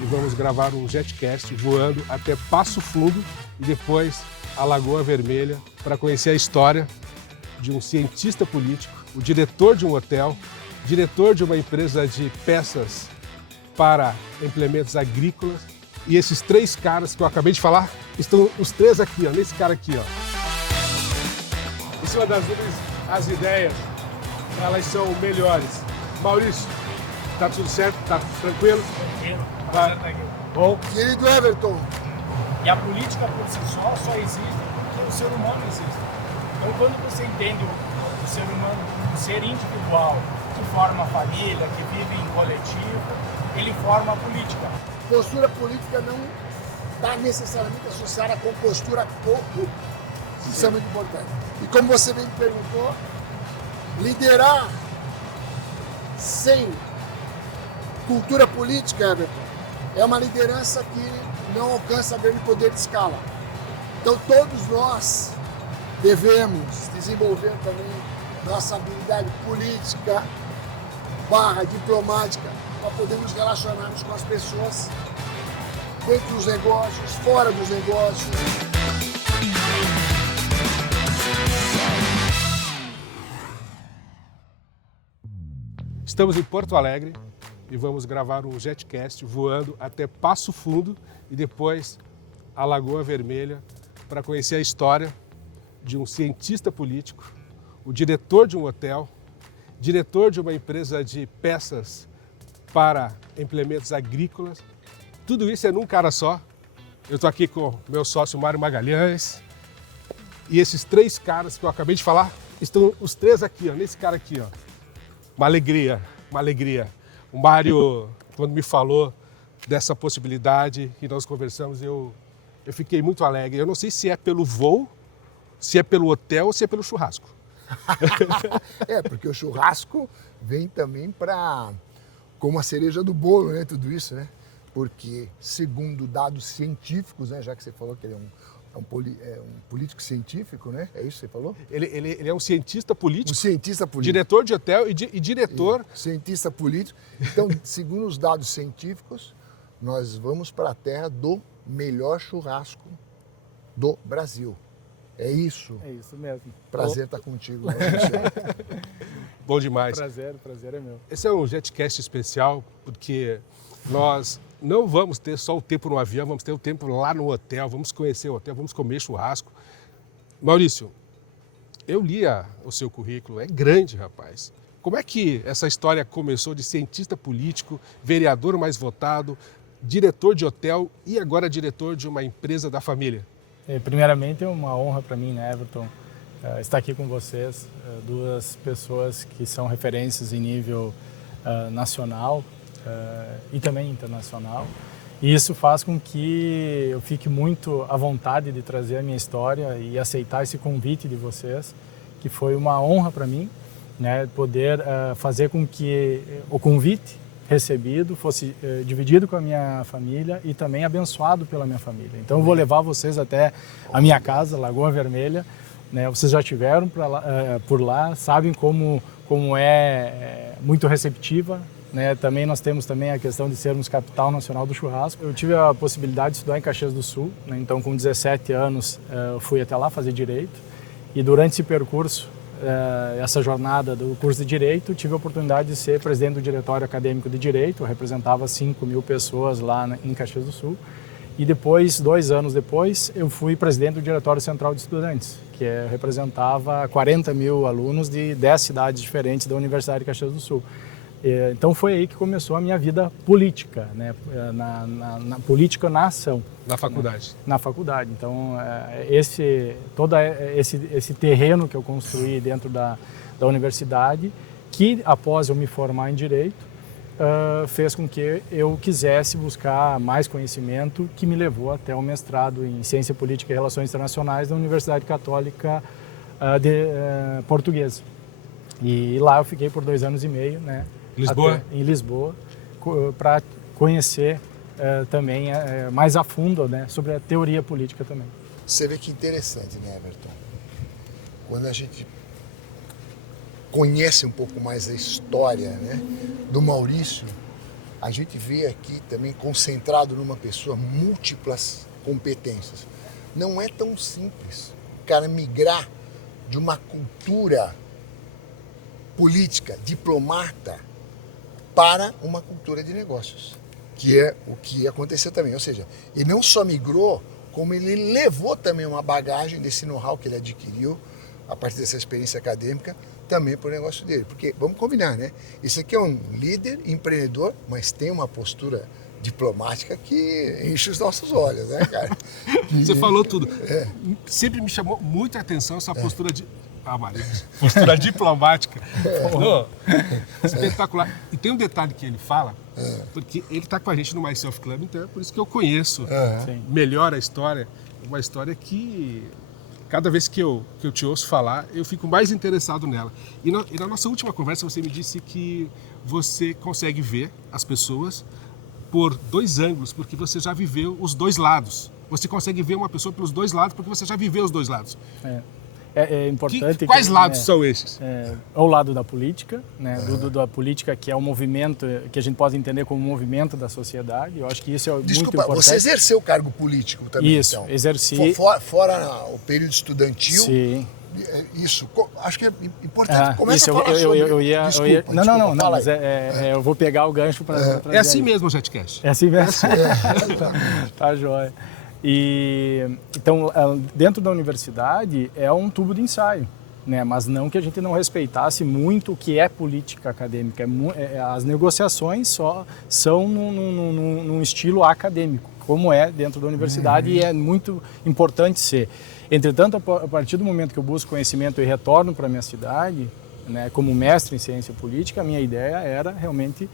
e vamos gravar um JetCast voando até Passo Fundo e depois a Lagoa Vermelha para conhecer a história de um cientista político, o diretor de um hotel, diretor de uma empresa de peças para implementos agrícolas. E esses três caras que eu acabei de falar, estão os três aqui, ó, nesse cara aqui, ó. Em cima das nuvens, as ideias, elas são melhores. Maurício, tá tudo certo? Tá tranquilo? Tranquilo. Vai. Bom. Querido Everton. E a política por si só existe porque o ser humano existe. Então, quando você entende o ser humano como um ser individual, que forma família, que vive em coletivo, ele forma a política. Postura política não está necessariamente associada com postura corpo. Isso é muito importante. E como você bem me perguntou, liderar sem cultura política, Everton, é uma liderança que não alcança grande poder de escala. Então todos nós devemos desenvolver também nossa habilidade política / diplomática para podermos relacionarmos com as pessoas dentro dos negócios, fora dos negócios. Estamos em Porto Alegre e vamos gravar um JetCast voando até Passo Fundo e depois a Lagoa Vermelha para conhecer a história de um cientista político, o diretor de um hotel, diretor de uma empresa de peças para implementos agrícolas. Tudo isso é num cara só. Eu estou aqui com meu sócio Mário Magalhães e esses três caras que eu acabei de falar, estão os três aqui, ó, nesse cara aqui, ó. Uma alegria, uma alegria. O Mário, quando me falou dessa possibilidade que nós conversamos, eu fiquei muito alegre. Eu não sei se é pelo voo, se é pelo hotel ou se é pelo churrasco. Porque o churrasco vem também como a cereja do bolo, né? Tudo isso, né? Porque, segundo dados científicos, né? Já que você falou que ele é um político científico, né? É isso que você falou? Ele é um cientista político. Um cientista político. Diretor de hotel e diretor. Cientista político. Então, segundo os dados científicos, nós vamos para a terra do melhor churrasco do Brasil. É isso. É isso mesmo. Prazer estar contigo. Né, Bom demais. Prazer é meu. Esse é um JetCast especial porque nós não vamos ter só o tempo no avião, vamos ter o tempo lá no hotel, vamos conhecer o hotel, vamos comer churrasco. Maurício, eu li o seu currículo, é grande, rapaz. Como é que essa história começou de cientista político, vereador mais votado, diretor de hotel e agora diretor de uma empresa da família? Primeiramente, é uma honra para mim, né, Everton, estar aqui com vocês, duas pessoas que são referências em nível nacional e também internacional. E isso faz com que eu fique muito à vontade de trazer a minha história e aceitar esse convite de vocês, que foi uma honra para mim, né, poder fazer com que o convite recebido fosse dividido com a minha família e também abençoado pela minha família. Então eu vou levar vocês até a minha casa, Lagoa Vermelha, né? Vocês já estiveram por lá, sabem como é muito receptiva, né? Também nós temos também a questão de sermos capital nacional do churrasco. Eu tive a possibilidade de estudar em Caxias do Sul, né? Então com 17 anos eu fui até lá fazer Direito e durante esse percurso, essa jornada do curso de Direito, tive a oportunidade de ser presidente do Diretório Acadêmico de Direito. Eu representava 5.000 pessoas lá em Caxias do Sul. E depois, 2 anos depois, eu fui presidente do Diretório Central de Estudantes, que representava 40.000 alunos de 10 cidades diferentes da Universidade de Caxias do Sul. Então foi aí que começou a minha vida política, né? Na política na ação. Na faculdade? Na faculdade. Então todo esse terreno que eu construí dentro da universidade, que após eu me formar em Direito, fez com que eu quisesse buscar mais conhecimento, que me levou até o mestrado em Ciência Política e Relações Internacionais da Universidade Católica Portuguesa. E lá eu fiquei por 2 anos e meio, né? Lisboa? Em Lisboa, para conhecer também mais a fundo, né, sobre a teoria política também. Você vê que interessante, né, Everton? Quando a gente conhece um pouco mais a história, né, do Maurício, a gente vê aqui também concentrado numa pessoa múltiplas competências. Não é tão simples o cara migrar de uma cultura política, diplomata, para uma cultura de negócios, que é o que aconteceu também. Ou seja, ele não só migrou, como ele levou também uma bagagem desse know-how que ele adquiriu a partir dessa experiência acadêmica também para o negócio dele. Porque, vamos combinar, né? Esse aqui é um líder, empreendedor, mas tem uma postura diplomática que enche os nossos olhos, né, cara? Você falou tudo. Sempre me chamou muita atenção essa postura de... postura diplomática. Espetacular. E tem um detalhe que ele fala, porque ele está com a gente no Myself Club, então é por isso que eu conheço melhor a história. Uma história que, cada vez que eu te ouço falar, eu fico mais interessado nela. E na nossa última conversa, você me disse que você consegue ver as pessoas por dois ângulos, porque você já viveu os dois lados. Você consegue ver uma pessoa pelos dois lados, porque você já viveu os dois lados. É importante. Quais lados são esses? O lado da política, né? Da política, que é um movimento que a gente pode entender como um movimento da sociedade. Eu acho que isso é muito importante. Você exerceu cargo político também, isso, então? Exerci. Fora o período estudantil? Sim. Isso, acho que é importante. Começa isso, a falar sobre... Desculpa, não, mas eu vou pegar o gancho para... É assim mesmo o JetCast. É assim mesmo. Tá joia. Então, dentro da universidade é um tubo de ensaio, né? Mas não que a gente não respeitasse muito o que é política acadêmica. As negociações só são num estilo acadêmico, como é dentro da universidade, e é muito importante ser. Entretanto, a partir do momento que eu busco conhecimento e retorno para a minha cidade, né, como mestre em ciência política, a minha ideia era realmente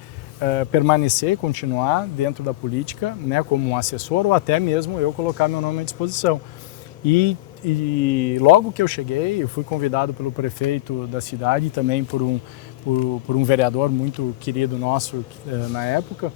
permanecer e continuar dentro da política, né, como um assessor, ou até mesmo eu colocar meu nome à disposição. E logo que eu cheguei, eu fui convidado pelo prefeito da cidade e também por um vereador muito querido nosso na época,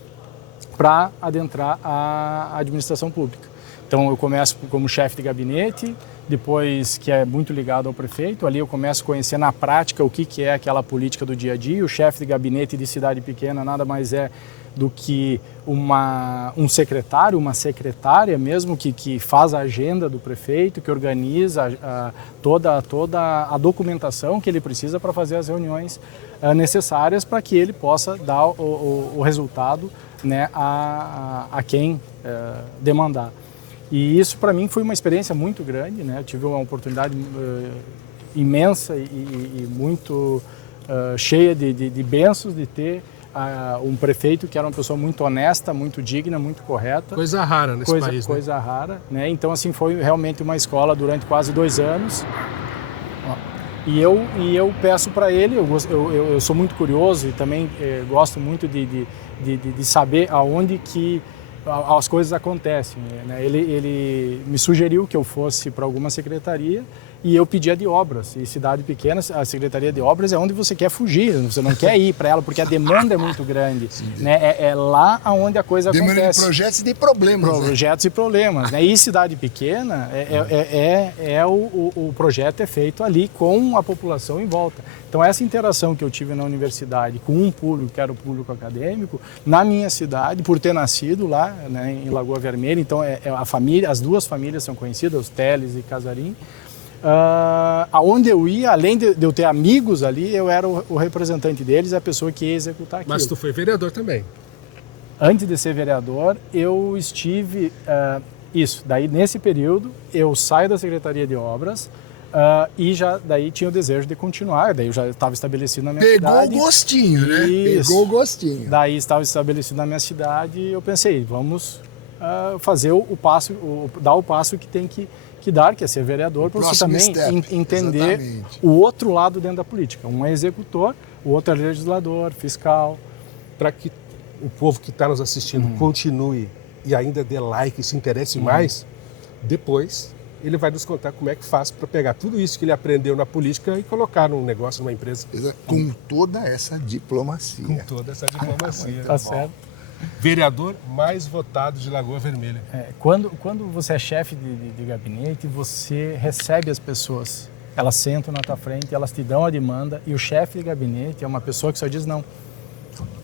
para adentrar a administração pública. Então eu começo como chefe de gabinete, depois que é muito ligado ao prefeito, ali eu começo a conhecer na prática o que é aquela política do dia a dia. O chefe de gabinete de cidade pequena nada mais é do que um secretário, uma secretária mesmo, que faz a agenda do prefeito, que organiza toda a documentação que ele precisa para fazer as reuniões necessárias para que ele possa dar o resultado, né, a quem demandar. E isso para mim foi uma experiência muito grande, né? Eu tive uma oportunidade imensa e muito cheia de bênçãos de ter um prefeito que era uma pessoa muito honesta, muito digna, muito correta. Coisa rara nesse país, né? Coisa rara, né? Então assim foi realmente uma escola durante quase 2 anos. E eu peço para ele, eu sou muito curioso e também gosto muito de saber aonde que as coisas acontecem, né? Ele me sugeriu que eu fosse para alguma secretaria e eu pedia de obras. E cidade pequena, a secretaria de obras é onde você quer fugir, você não quer ir para ela porque a demanda é muito grande, né? É lá onde a coisa acontece. Demanda de projetos e de problemas. Projetos e problemas, né? E cidade pequena, o projeto é feito ali com a população em volta. Então essa interação que eu tive na universidade com um público, que era o público acadêmico, na minha cidade, por ter nascido lá, né, em Lagoa Vermelha, então a família, as duas famílias são conhecidas, os Teles e Casarim. Aonde eu ia, além de eu ter amigos ali, eu era o representante deles, a pessoa que ia executar aquilo. Mas tu foi vereador também? Antes de ser vereador, eu estive... daí nesse período, eu saio da Secretaria de Obras e já daí tinha o desejo de continuar, daí eu já estava estabelecido na minha cidade. Pegou o gostinho, né? Pegou o gostinho. Daí estava estabelecido na minha cidade e eu pensei, vamos fazer dar o passo que tem que dar, que é ser vereador, para você também entender o outro lado dentro da política. Um é executor, o outro é legislador, fiscal. Para que o povo que está nos assistindo continue e ainda dê like e se interesse mais, depois ele vai nos contar como é que faz para pegar tudo isso que ele aprendeu na política e colocar num negócio, numa empresa. Com toda essa diplomacia. Com toda essa diplomacia. Tá certo. Vereador mais votado de Lagoa Vermelha. Quando você é chefe de gabinete, você recebe as pessoas. Elas sentam na tua frente, elas te dão a demanda e o chefe de gabinete é uma pessoa que só diz não.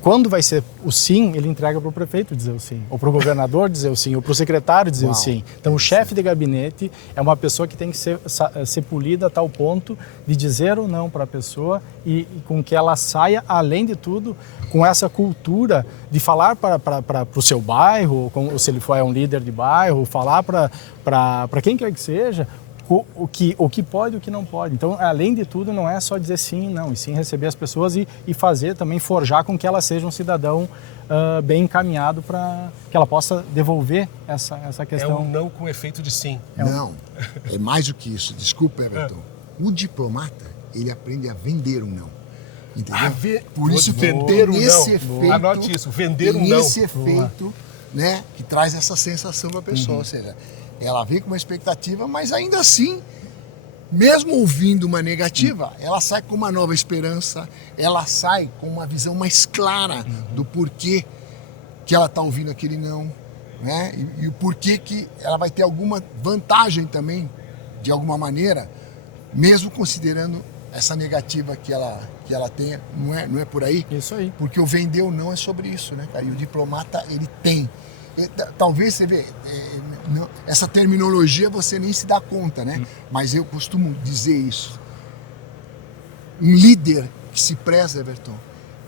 quando vai ser o sim, ele entrega para o prefeito dizer o sim, ou para o governador dizer o sim, ou para o secretário dizer o sim. Então, o chefe de gabinete é uma pessoa que tem que ser polida a tal ponto de dizer ou não para a pessoa e com que ela saia, além de tudo, com essa cultura de falar para o seu bairro, ou se ele for um líder de bairro, falar para quem quer que seja, o que pode e o que não pode. Então, além de tudo, não é só dizer sim e não, e sim receber as pessoas e fazer também, forjar com que ela seja um cidadão bem encaminhado para que ela possa devolver essa questão. É um não com efeito de sim. Não, é mais do que isso. Desculpa, Everton. O diplomata, ele aprende a vender um não. Entendeu? Por isso, vender um não. Efeito, anote isso, vender um não. Esse efeito, né, que traz essa sensação para a pessoa. Ou seja, ela vem com uma expectativa, mas ainda assim, mesmo ouvindo uma negativa, ela sai com uma nova esperança, ela sai com uma visão mais clara do porquê que ela está ouvindo aquele não, né? E o porquê que ela vai ter alguma vantagem também, de alguma maneira, mesmo considerando essa negativa que ela tenha, não é por aí? Isso aí. Porque o vender ou não é sobre isso, né, cara? E o diplomata, ele tem. Talvez você vê, essa terminologia você nem se dá conta, né? Mas eu costumo dizer isso. Um líder que se preza, Everton,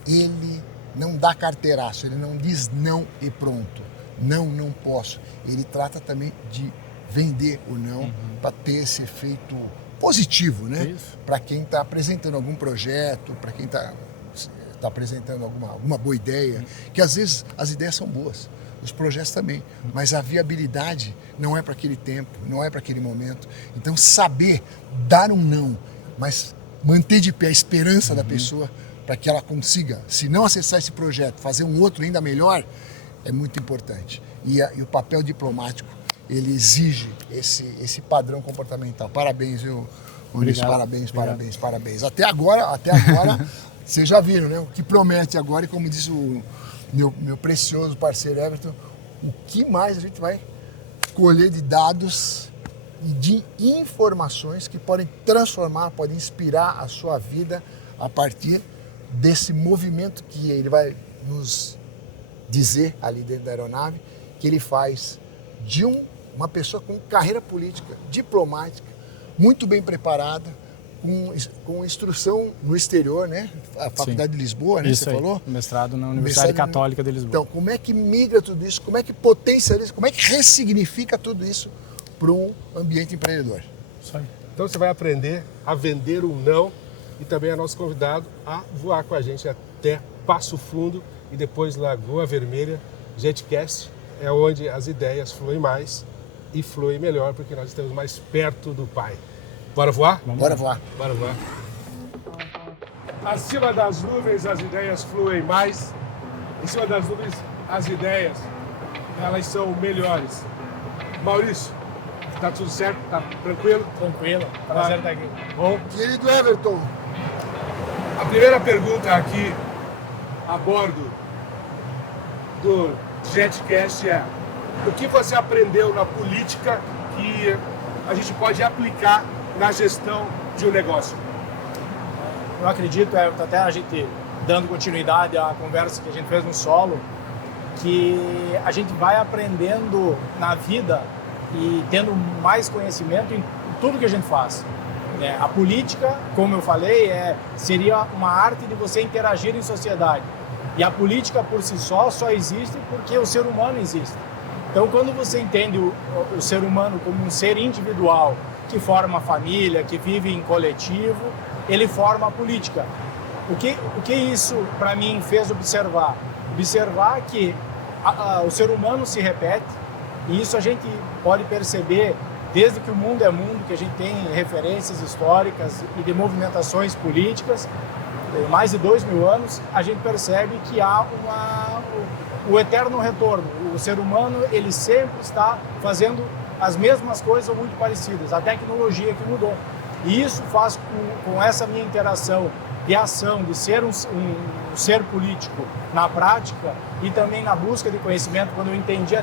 ele não dá carteiraço, ele não diz não e pronto. Não posso. Ele trata também de vender o não para ter esse efeito positivo, né? Para quem está apresentando algum projeto, para quem está apresentando alguma boa ideia, que às vezes as ideias são boas. Os projetos também, mas a viabilidade não é para aquele tempo, não é para aquele momento. Então, saber dar um não, mas manter de pé a esperança da pessoa para que ela consiga, se não acessar esse projeto, fazer um outro ainda melhor, é muito importante. E o papel diplomático, ele exige esse padrão comportamental. Parabéns, viu, Maurício? Parabéns. Até agora, vocês já viram, né? O que promete agora, e como disse o meu precioso parceiro Everton, o que mais a gente vai colher de dados e de informações que podem transformar, podem inspirar a sua vida a partir desse movimento que ele vai nos dizer ali dentro da aeronave, que ele faz de uma pessoa com carreira política, diplomática, muito bem preparada, com instrução no exterior, né? A Faculdade de Lisboa, né? Isso você aí, falou? mestrado na Universidade Católica de Lisboa. Então, como é que migra tudo isso? Como é que potencializa? Como é que ressignifica tudo isso para um ambiente empreendedor? Isso aí. Então você vai aprender a vender um não e também é nosso convidado a voar com a gente até Passo Fundo e depois Lagoa Vermelha. JetCast é onde as ideias fluem mais e fluem melhor porque nós estamos mais perto do Pai. Bora voar? Bora voar. Bora voar. Acima das nuvens as ideias fluem mais. Em cima das nuvens as ideias, elas são melhores. Maurício, tá tudo certo? Tá tranquilo? Tranquilo. Prazer estar aqui. Bom. Querido Everton. A primeira pergunta aqui a bordo do JetCast é: o que você aprendeu na política que a gente pode aplicar na gestão de um negócio? Eu acredito, até a gente dando continuidade à conversa que a gente fez no solo, que a gente vai aprendendo na vida e tendo mais conhecimento em tudo que a gente faz. A política, como eu falei, seria uma arte de você interagir em sociedade. E a política por si só existe porque o ser humano existe. Então, quando você entende o ser humano como um ser individual, que forma família, que vive em coletivo, ele forma a política. O que isso, para mim, fez observar? Observar que o ser humano se repete, e isso a gente pode perceber desde que o mundo é mundo, que a gente tem referências históricas e de movimentações políticas, mais de 2000 anos, a gente percebe que há o eterno retorno. O ser humano, ele sempre está fazendo as mesmas coisas ou muito parecidas, a tecnologia que mudou. E isso faz com essa minha interação de ação, de ser um ser político na prática e também na busca de conhecimento, quando eu entendi a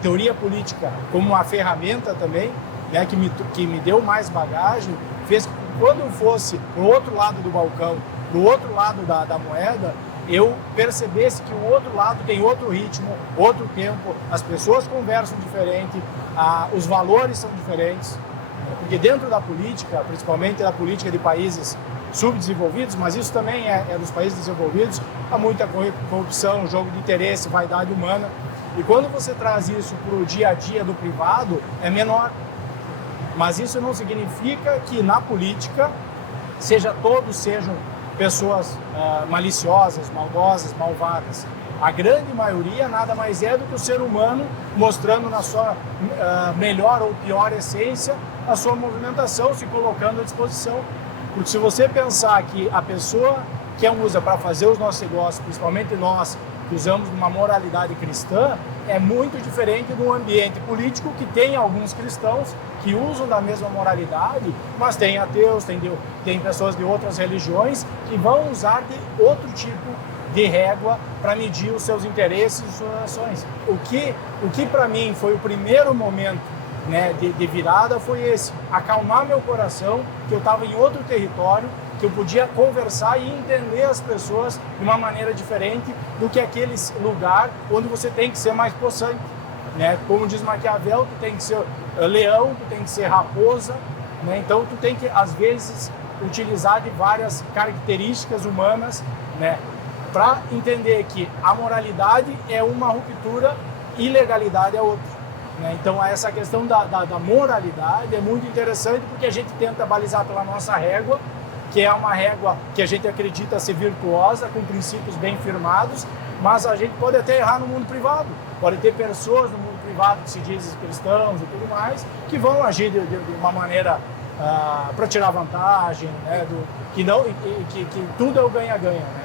teoria política como uma ferramenta também, né, que me deu mais bagagem, fez que quando eu fosse para o outro lado do balcão para o outro lado da moeda, eu percebesse que o outro lado tem outro ritmo, outro tempo, as pessoas conversam diferente, os valores são diferentes, porque dentro da política, principalmente da política de países subdesenvolvidos, mas isso também é dos países desenvolvidos, há muita corrupção, jogo de interesse, vaidade humana, e quando você traz isso para o dia a dia do privado, é menor. Mas isso não significa que na política todos sejam pessoas maliciosas, maldosas, malvadas. A grande maioria nada mais é do que o ser humano mostrando na sua melhor ou pior essência a sua movimentação, se colocando à disposição. Porque se você pensar que a pessoa que usa para fazer os nossos negócios, principalmente nós que usamos uma moralidade cristã, é muito diferente do ambiente político que tem alguns cristãos que usam da mesma moralidade, mas tem ateus, tem pessoas de outras religiões que vão usar de outro tipo de régua para medir os seus interesses e suas ações. O que para mim foi o primeiro momento, né, de virada foi esse, acalmar meu coração, que eu estava em outro território, que eu podia conversar e entender as pessoas de uma maneira diferente do que aquele lugar onde você tem que ser mais possante, né? Como diz Maquiavel, tu tem que ser leão, tu tem que ser raposa, né? Então tu tem que, às vezes, utilizar de várias características humanas, né, para entender que a moralidade é uma ruptura e legalidade é outra. Então essa questão da moralidade é muito interessante porque a gente tenta balizar pela nossa régua, que é uma régua que a gente acredita ser virtuosa, com princípios bem firmados, mas a gente pode até errar no mundo privado. Pode ter pessoas no mundo privado que se dizem cristãos e tudo mais, que vão agir de uma maneira para tirar vantagem, né, que tudo é o ganha-ganha. Né?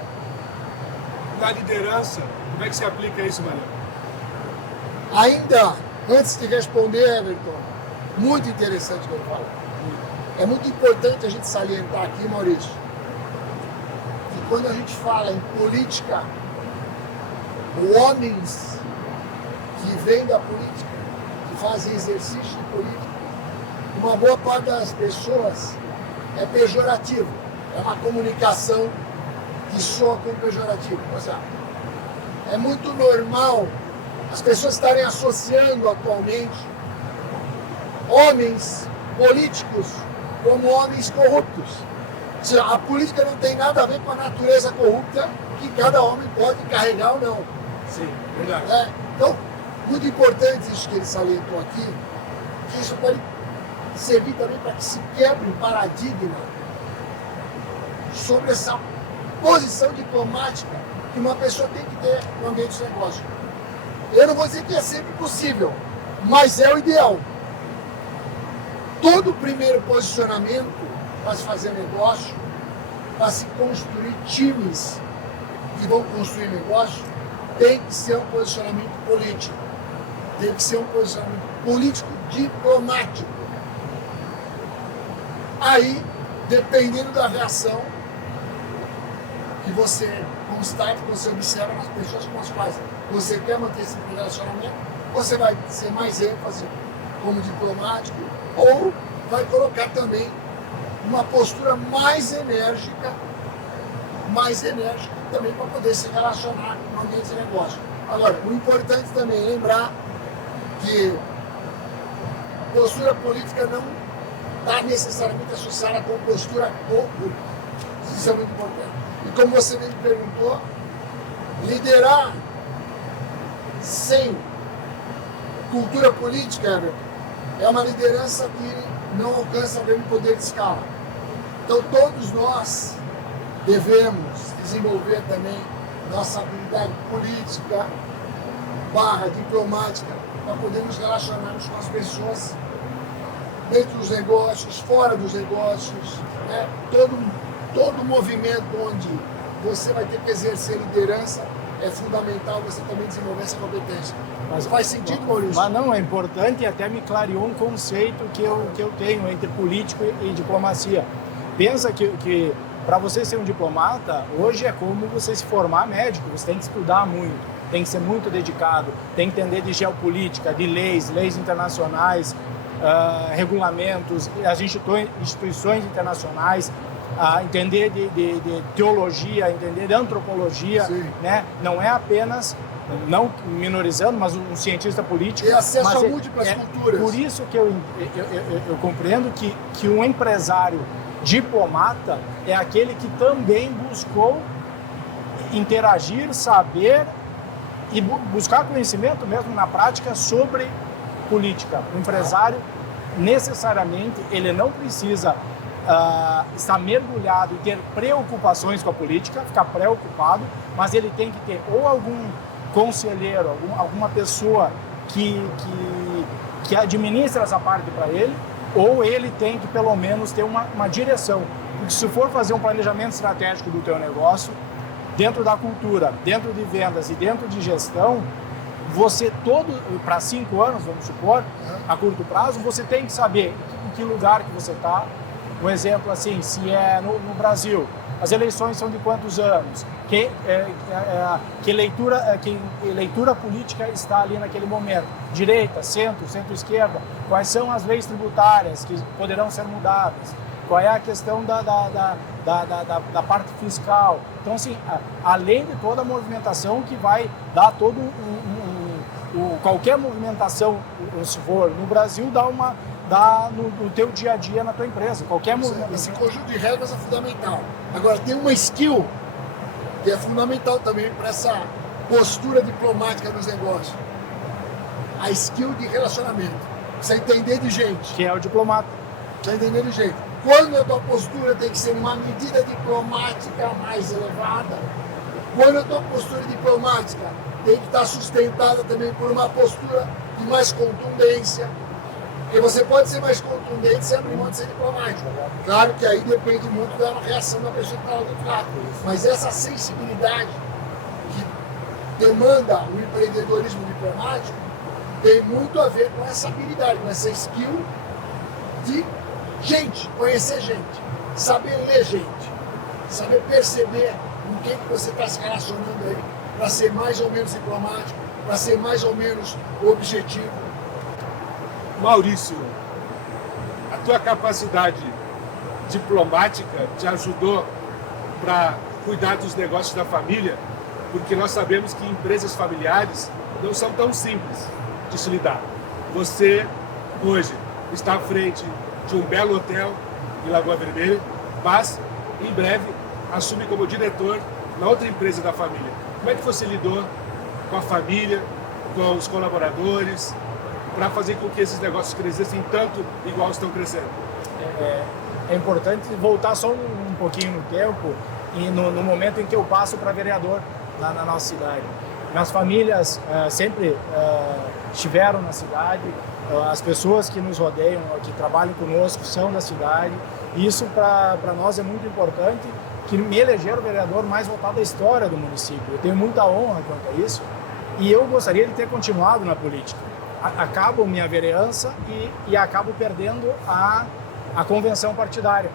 Na liderança, como é que se aplica isso, Mariano? Ainda, antes de responder, Everton, muito interessante o que eu falo. É muito importante a gente salientar aqui, Maurício, que quando a gente fala em política, homens que vêm da política, que fazem exercício de política, uma boa parte das pessoas é pejorativo. É uma comunicação que soa como pejorativo. Ou seja, é muito normal as pessoas estarem associando atualmente homens políticos como homens corruptos. Ou seja, a política não tem nada a ver com a natureza corrupta que cada homem pode carregar ou não. Sim, verdade. Então, muito importante isso que ele salientou aqui, que isso pode servir também para que se quebre um paradigma sobre essa posição diplomática que uma pessoa tem que ter no ambiente de negócio. Eu não vou dizer que é sempre possível, mas é o ideal. Todo primeiro posicionamento para se fazer negócio, para se construir times que vão construir negócio, tem que ser um posicionamento político. Tem que ser um posicionamento político diplomático. Aí, dependendo da reação que você constate, que você observa nas pessoas com as quais você quer manter esse relacionamento, você vai ser mais ênfase como diplomático ou vai colocar também uma postura mais enérgica também para poder se relacionar no ambiente de negócio. Agora, o importante também é lembrar que postura política não está necessariamente associada com postura corpo. Isso é muito importante. E como você me perguntou, liderar sem cultura política, Everton, é uma liderança que não alcança o mesmo poder de escala. Então todos nós devemos desenvolver também nossa habilidade política / diplomática para poder nos relacionarmos com as pessoas dentro dos negócios, fora dos negócios, né? Todo movimento onde você vai ter que exercer liderança é fundamental você também desenvolver essa competência. Mas faz sentido, Maurício? Mas não, é importante e até me clareou um conceito que eu tenho entre político e diplomacia. Pensa que para você ser um diplomata, hoje é como você se formar médico, você tem que estudar muito, tem que ser muito dedicado, tem que entender de geopolítica, de leis internacionais, regulamentos, as instituições internacionais. entender de teologia, entender de antropologia, né? Não é apenas, não minorizando, mas um cientista político. Tem acesso a múltiplas culturas. Por isso que eu compreendo que um empresário diplomata é aquele que também buscou interagir, saber e buscar conhecimento mesmo na prática sobre política. O empresário, necessariamente, ele não precisa estar mergulhado e ter preocupações com a política, ficar preocupado, mas ele tem que ter ou algum conselheiro, alguma pessoa que administra essa parte para ele, ou ele tem que pelo menos ter uma direção. Porque se for fazer um planejamento estratégico do teu negócio, dentro da cultura, dentro de vendas e dentro de gestão, você para 5 anos, vamos supor, a curto prazo, você tem que saber em que lugar que você está. Um exemplo assim, se é no Brasil, as eleições são de quantos anos? Que leitura política está ali naquele momento? Direita, centro-esquerda? Quais são as leis tributárias que poderão ser mudadas? Qual é a questão da parte fiscal? Então, assim, além de toda a movimentação que vai dar todo qualquer movimentação, se for no Brasil, dá no teu dia a dia na tua empresa. Qualquer movimentação. Esse conjunto de regras é fundamental. Agora, tem uma skill que é fundamental também para essa postura diplomática nos negócios. A skill de relacionamento. Precisa entender de gente. Que é o diplomata. Precisa entender de gente. Quando a tua postura tem que ser uma medida diplomática mais elevada, quando a tua postura diplomática tem que estar sustentada também por uma postura de mais contundência, porque você pode ser mais contundente sem abrir mão de ser diplomático. Claro que aí depende muito da reação da pessoa que está lá do outro lado. Mas essa sensibilidade que demanda o empreendedorismo diplomático tem muito a ver com essa habilidade, com essa skill de gente, conhecer gente, saber ler gente, saber perceber com quem que você está se relacionando aí, para ser mais ou menos diplomático, para ser mais ou menos objetivo. Maurício, a tua capacidade diplomática te ajudou para cuidar dos negócios da família, porque nós sabemos que empresas familiares não são tão simples de se lidar. Você, hoje, está à frente de um belo hotel em Lagoa Vermelha, mas, em breve, assume como diretor na outra empresa da família. Como é que você lidou com a família, com os colaboradores, para fazer com que esses negócios crescessem tanto igual estão crescendo? É importante voltar só um pouquinho no tempo e no momento em que eu passo para vereador na nossa cidade. Minhas famílias sempre estiveram na cidade, as pessoas que nos rodeiam, que trabalham conosco, são da cidade. Isso para nós é muito importante, que me elegeram o vereador mais votado da história do município. Eu tenho muita honra quanto a isso e eu gostaria de ter continuado na política. Acabo minha vereança e acabo perdendo a convenção partidária.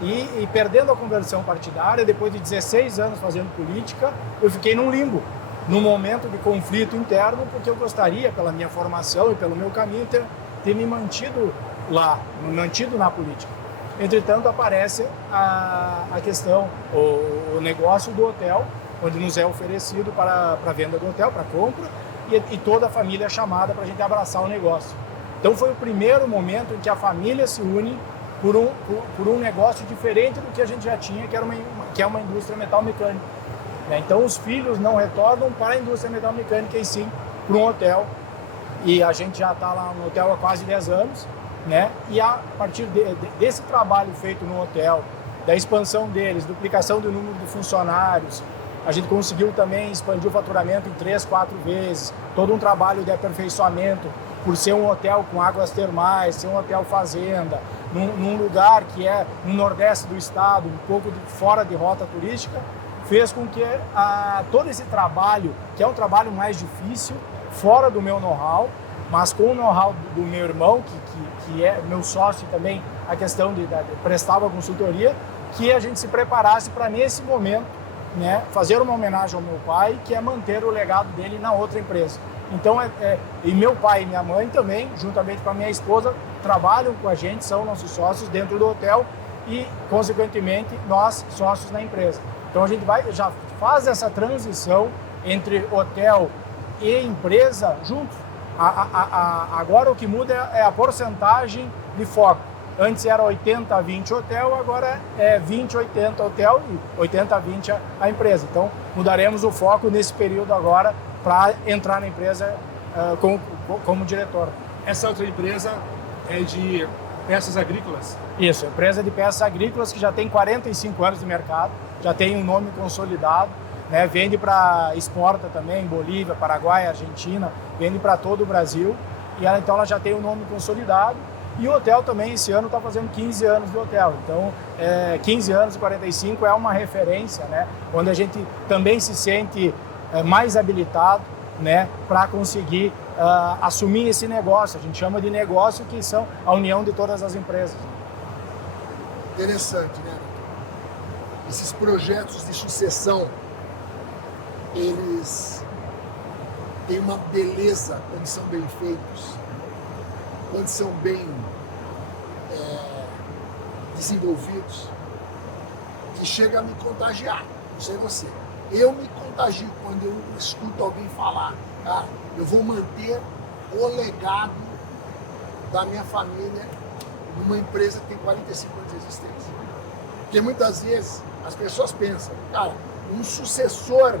E perdendo a convenção partidária, depois de 16 anos fazendo política, eu fiquei num limbo, num momento de conflito interno, porque eu gostaria, pela minha formação e pelo meu caminho, ter me mantido lá, me mantido na política. Entretanto, aparece a questão, o negócio do hotel, onde nos é oferecido para a venda do hotel, para compra, e toda a família é chamada para a gente abraçar o negócio. Então foi o primeiro momento em que a família se une por um negócio diferente do que a gente já tinha, que é uma indústria metal-mecânica. Então os filhos não retornam para a indústria metal-mecânica, e sim para um hotel. E a gente já está lá no hotel há quase 10 anos, né? E a partir desse trabalho feito no hotel, da expansão deles, duplicação do número de funcionários, a gente conseguiu também expandir o faturamento em 3, 4 vezes, todo um trabalho de aperfeiçoamento, por ser um hotel com águas termais, ser um hotel fazenda, num lugar que é no nordeste do estado, um pouco fora de rota turística, fez com que todo esse trabalho, que é um trabalho mais difícil, fora do meu know-how, mas com o know-how do meu irmão, que é meu sócio também, a questão de prestava consultoria, que a gente se preparasse para, nesse momento, né, fazer uma homenagem ao meu pai, que é manter o legado dele na outra empresa. Então, e meu pai e minha mãe também, juntamente com a minha esposa, trabalham com a gente, são nossos sócios dentro do hotel, e, consequentemente, nós, sócios na empresa. Então a gente já faz essa transição entre hotel e empresa juntos. Agora o que muda é a porcentagem de foco. Antes era 80-20 hotel, agora é 20-80 hotel e 80-20 a empresa. Então mudaremos o foco nesse período agora para entrar na empresa como diretor. Essa outra empresa é de peças agrícolas? Isso, empresa de peças agrícolas que já tem 45 anos de mercado, já tem um nome consolidado, né? Vende para, exporta também, Bolívia, Paraguai, Argentina, vende para todo o Brasil, e então ela já tem um nome consolidado. E o hotel também, esse ano, está fazendo 15 anos de hotel. Então, 15 anos e 45 é uma referência, né? Onde a gente também se sente mais habilitado, né? Para conseguir assumir esse negócio. A gente chama de negócio, que são a união de todas as empresas. Interessante, né? Esses projetos de sucessão, eles têm uma beleza quando são bem feitos, quando são bem desenvolvidos, que chega a me contagiar. Não sei você. Eu me contagio quando eu escuto alguém falar, cara, eu vou manter o legado da minha família numa empresa que tem 45 anos de existência. Porque muitas vezes as pessoas pensam, cara, um sucessor,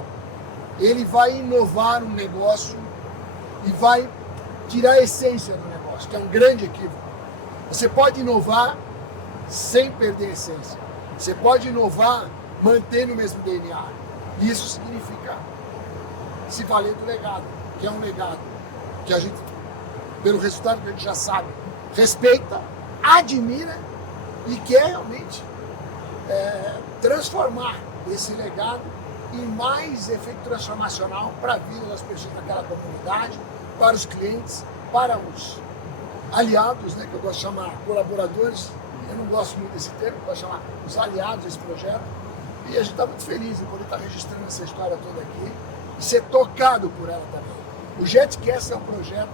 ele vai inovar um negócio e vai tirar a essência do negócio, que é um grande equívoco. Você pode inovar sem perder a essência. Você pode inovar mantendo o mesmo DNA. Isso significa se valer do legado, que é um legado que a gente, pelo resultado que a gente já sabe, respeita, admira e quer realmente transformar esse legado em mais efeito transformacional para a vida das pessoas daquela comunidade, para os clientes, para os aliados, né, que eu gosto de chamar colaboradores. Eu não gosto muito desse termo, eu gosto de chamar os aliados desse projeto. E a gente está muito feliz em poder estar registrando essa história toda aqui e ser tocado por ela também. O JetCast é um projeto,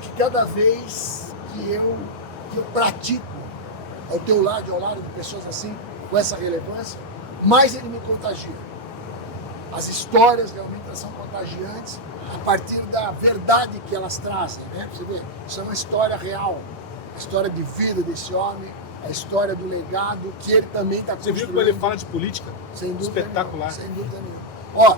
que cada vez que eu pratico ao teu lado e ao lado de pessoas assim, com essa relevância, mais ele me contagia. As histórias realmente são contagiantes a partir da verdade que elas trazem, né? Você vê, isso é uma história real, a história de vida desse homem, a história do legado que ele também está construindo. Você viu quando ele fala de política? Sem dúvida espetacular. Nenhuma, sem dúvida nenhuma. Ó,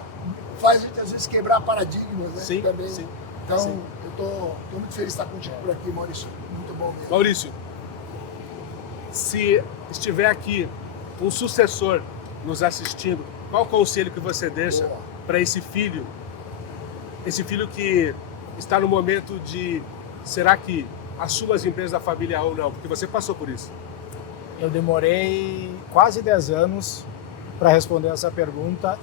faz a gente às vezes quebrar paradigmas, né? Sim, também. sim. Então, sim. eu tô muito feliz de estar contigo por aqui, Maurício. Muito bom mesmo. Maurício, se estiver aqui um sucessor nos assistindo, qual conselho que você deixa para esse filho que está no momento de, será que assuma as empresas da família ou não? Porque você passou por isso. Eu demorei quase 10 anos para responder essa pergunta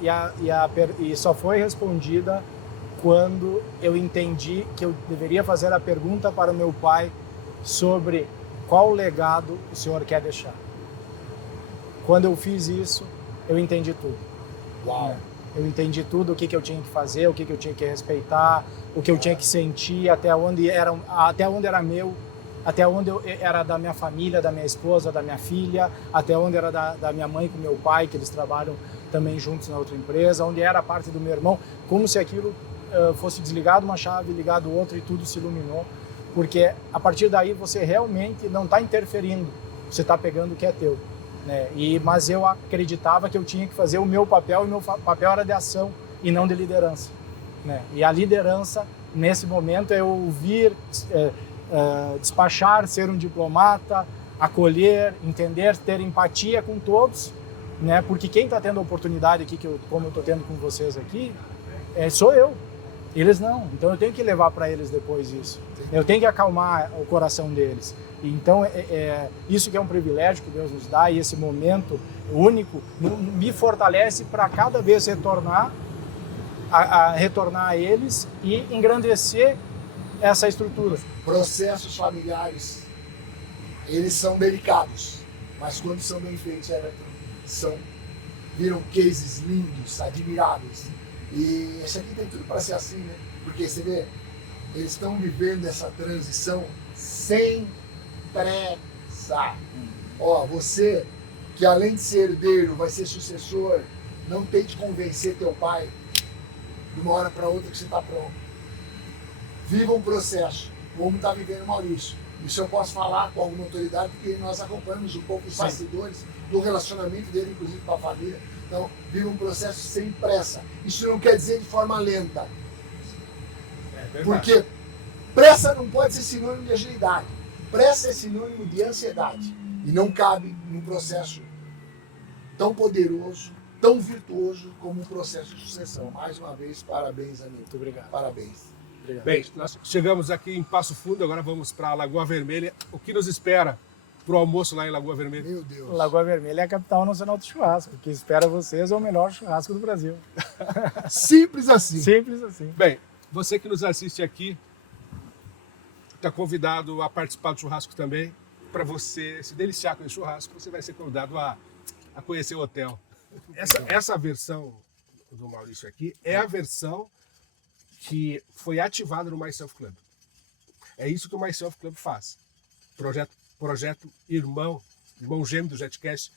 e só foi respondida quando eu entendi que eu deveria fazer a pergunta para o meu pai sobre qual legado o senhor quer deixar. Quando eu fiz isso, eu entendi tudo. Uau! Eu entendi tudo, o que eu tinha que fazer, o que eu tinha que respeitar, o que eu tinha que sentir, até onde era meu, até onde era da minha família, da minha esposa, da minha filha, até onde era da minha mãe com meu pai, que eles trabalham também juntos na outra empresa, onde era a parte do meu irmão, como se aquilo fosse desligado uma chave, ligado outra e tudo se iluminou, porque a partir daí você realmente não está interferindo, você está pegando o que é teu. Né? Mas eu acreditava que eu tinha que fazer o meu papel, e o meu papel era de ação e não de liderança. Né? E a liderança, nesse momento, é ouvir, despachar, ser um diplomata, acolher, entender, ter empatia com todos, né? Porque quem está tendo a oportunidade aqui, como eu estou tendo com vocês aqui, sou eu. Eles não. Então eu tenho que levar para eles depois isso. Eu tenho que acalmar o coração deles. Então, isso que é um privilégio que Deus nos dá, e esse momento único me fortalece para cada vez retornar a eles e engrandecer essa estrutura. Processos familiares, eles são delicados, mas quando são bem feitos, viram cases lindos, admiráveis. E esse aqui tem tudo para ser assim, né? Porque você vê, eles estão vivendo essa transição sem pressa. pensar. Ó, você que além de ser herdeiro vai ser sucessor, não tente convencer teu pai de uma hora para outra que você está pronto. Viva um processo, como está vivendo o Maurício. Isso eu posso falar com alguma autoridade, porque nós acompanhamos um pouco os bastidores do relacionamento dele, inclusive com a família. Então, viva um processo sem pressa. Isso não quer dizer de forma lenta. Porque pressa não pode ser sinônimo de agilidade. Pressa é sinônimo de ansiedade. E não cabe num processo tão poderoso, tão virtuoso como um processo de sucessão. Mais uma vez, parabéns, amigo. Muito obrigado. Parabéns. Obrigado. Bem, nós chegamos aqui em Passo Fundo, agora vamos para a Lagoa Vermelha. O que nos espera para o almoço lá em Lagoa Vermelha? Meu Deus. Lagoa Vermelha é a capital nacional do churrasco. O que espera vocês é o melhor churrasco do Brasil. Simples assim. Simples assim. Bem, você que nos assiste aqui está convidado a participar do churrasco também. Para você se deliciar com esse churrasco, você vai ser convidado a conhecer o hotel. Essa versão do Maurício aqui é a versão que foi ativada no Myself Club. É isso que o Myself Club faz. Projeto irmão gêmeo do JetCast,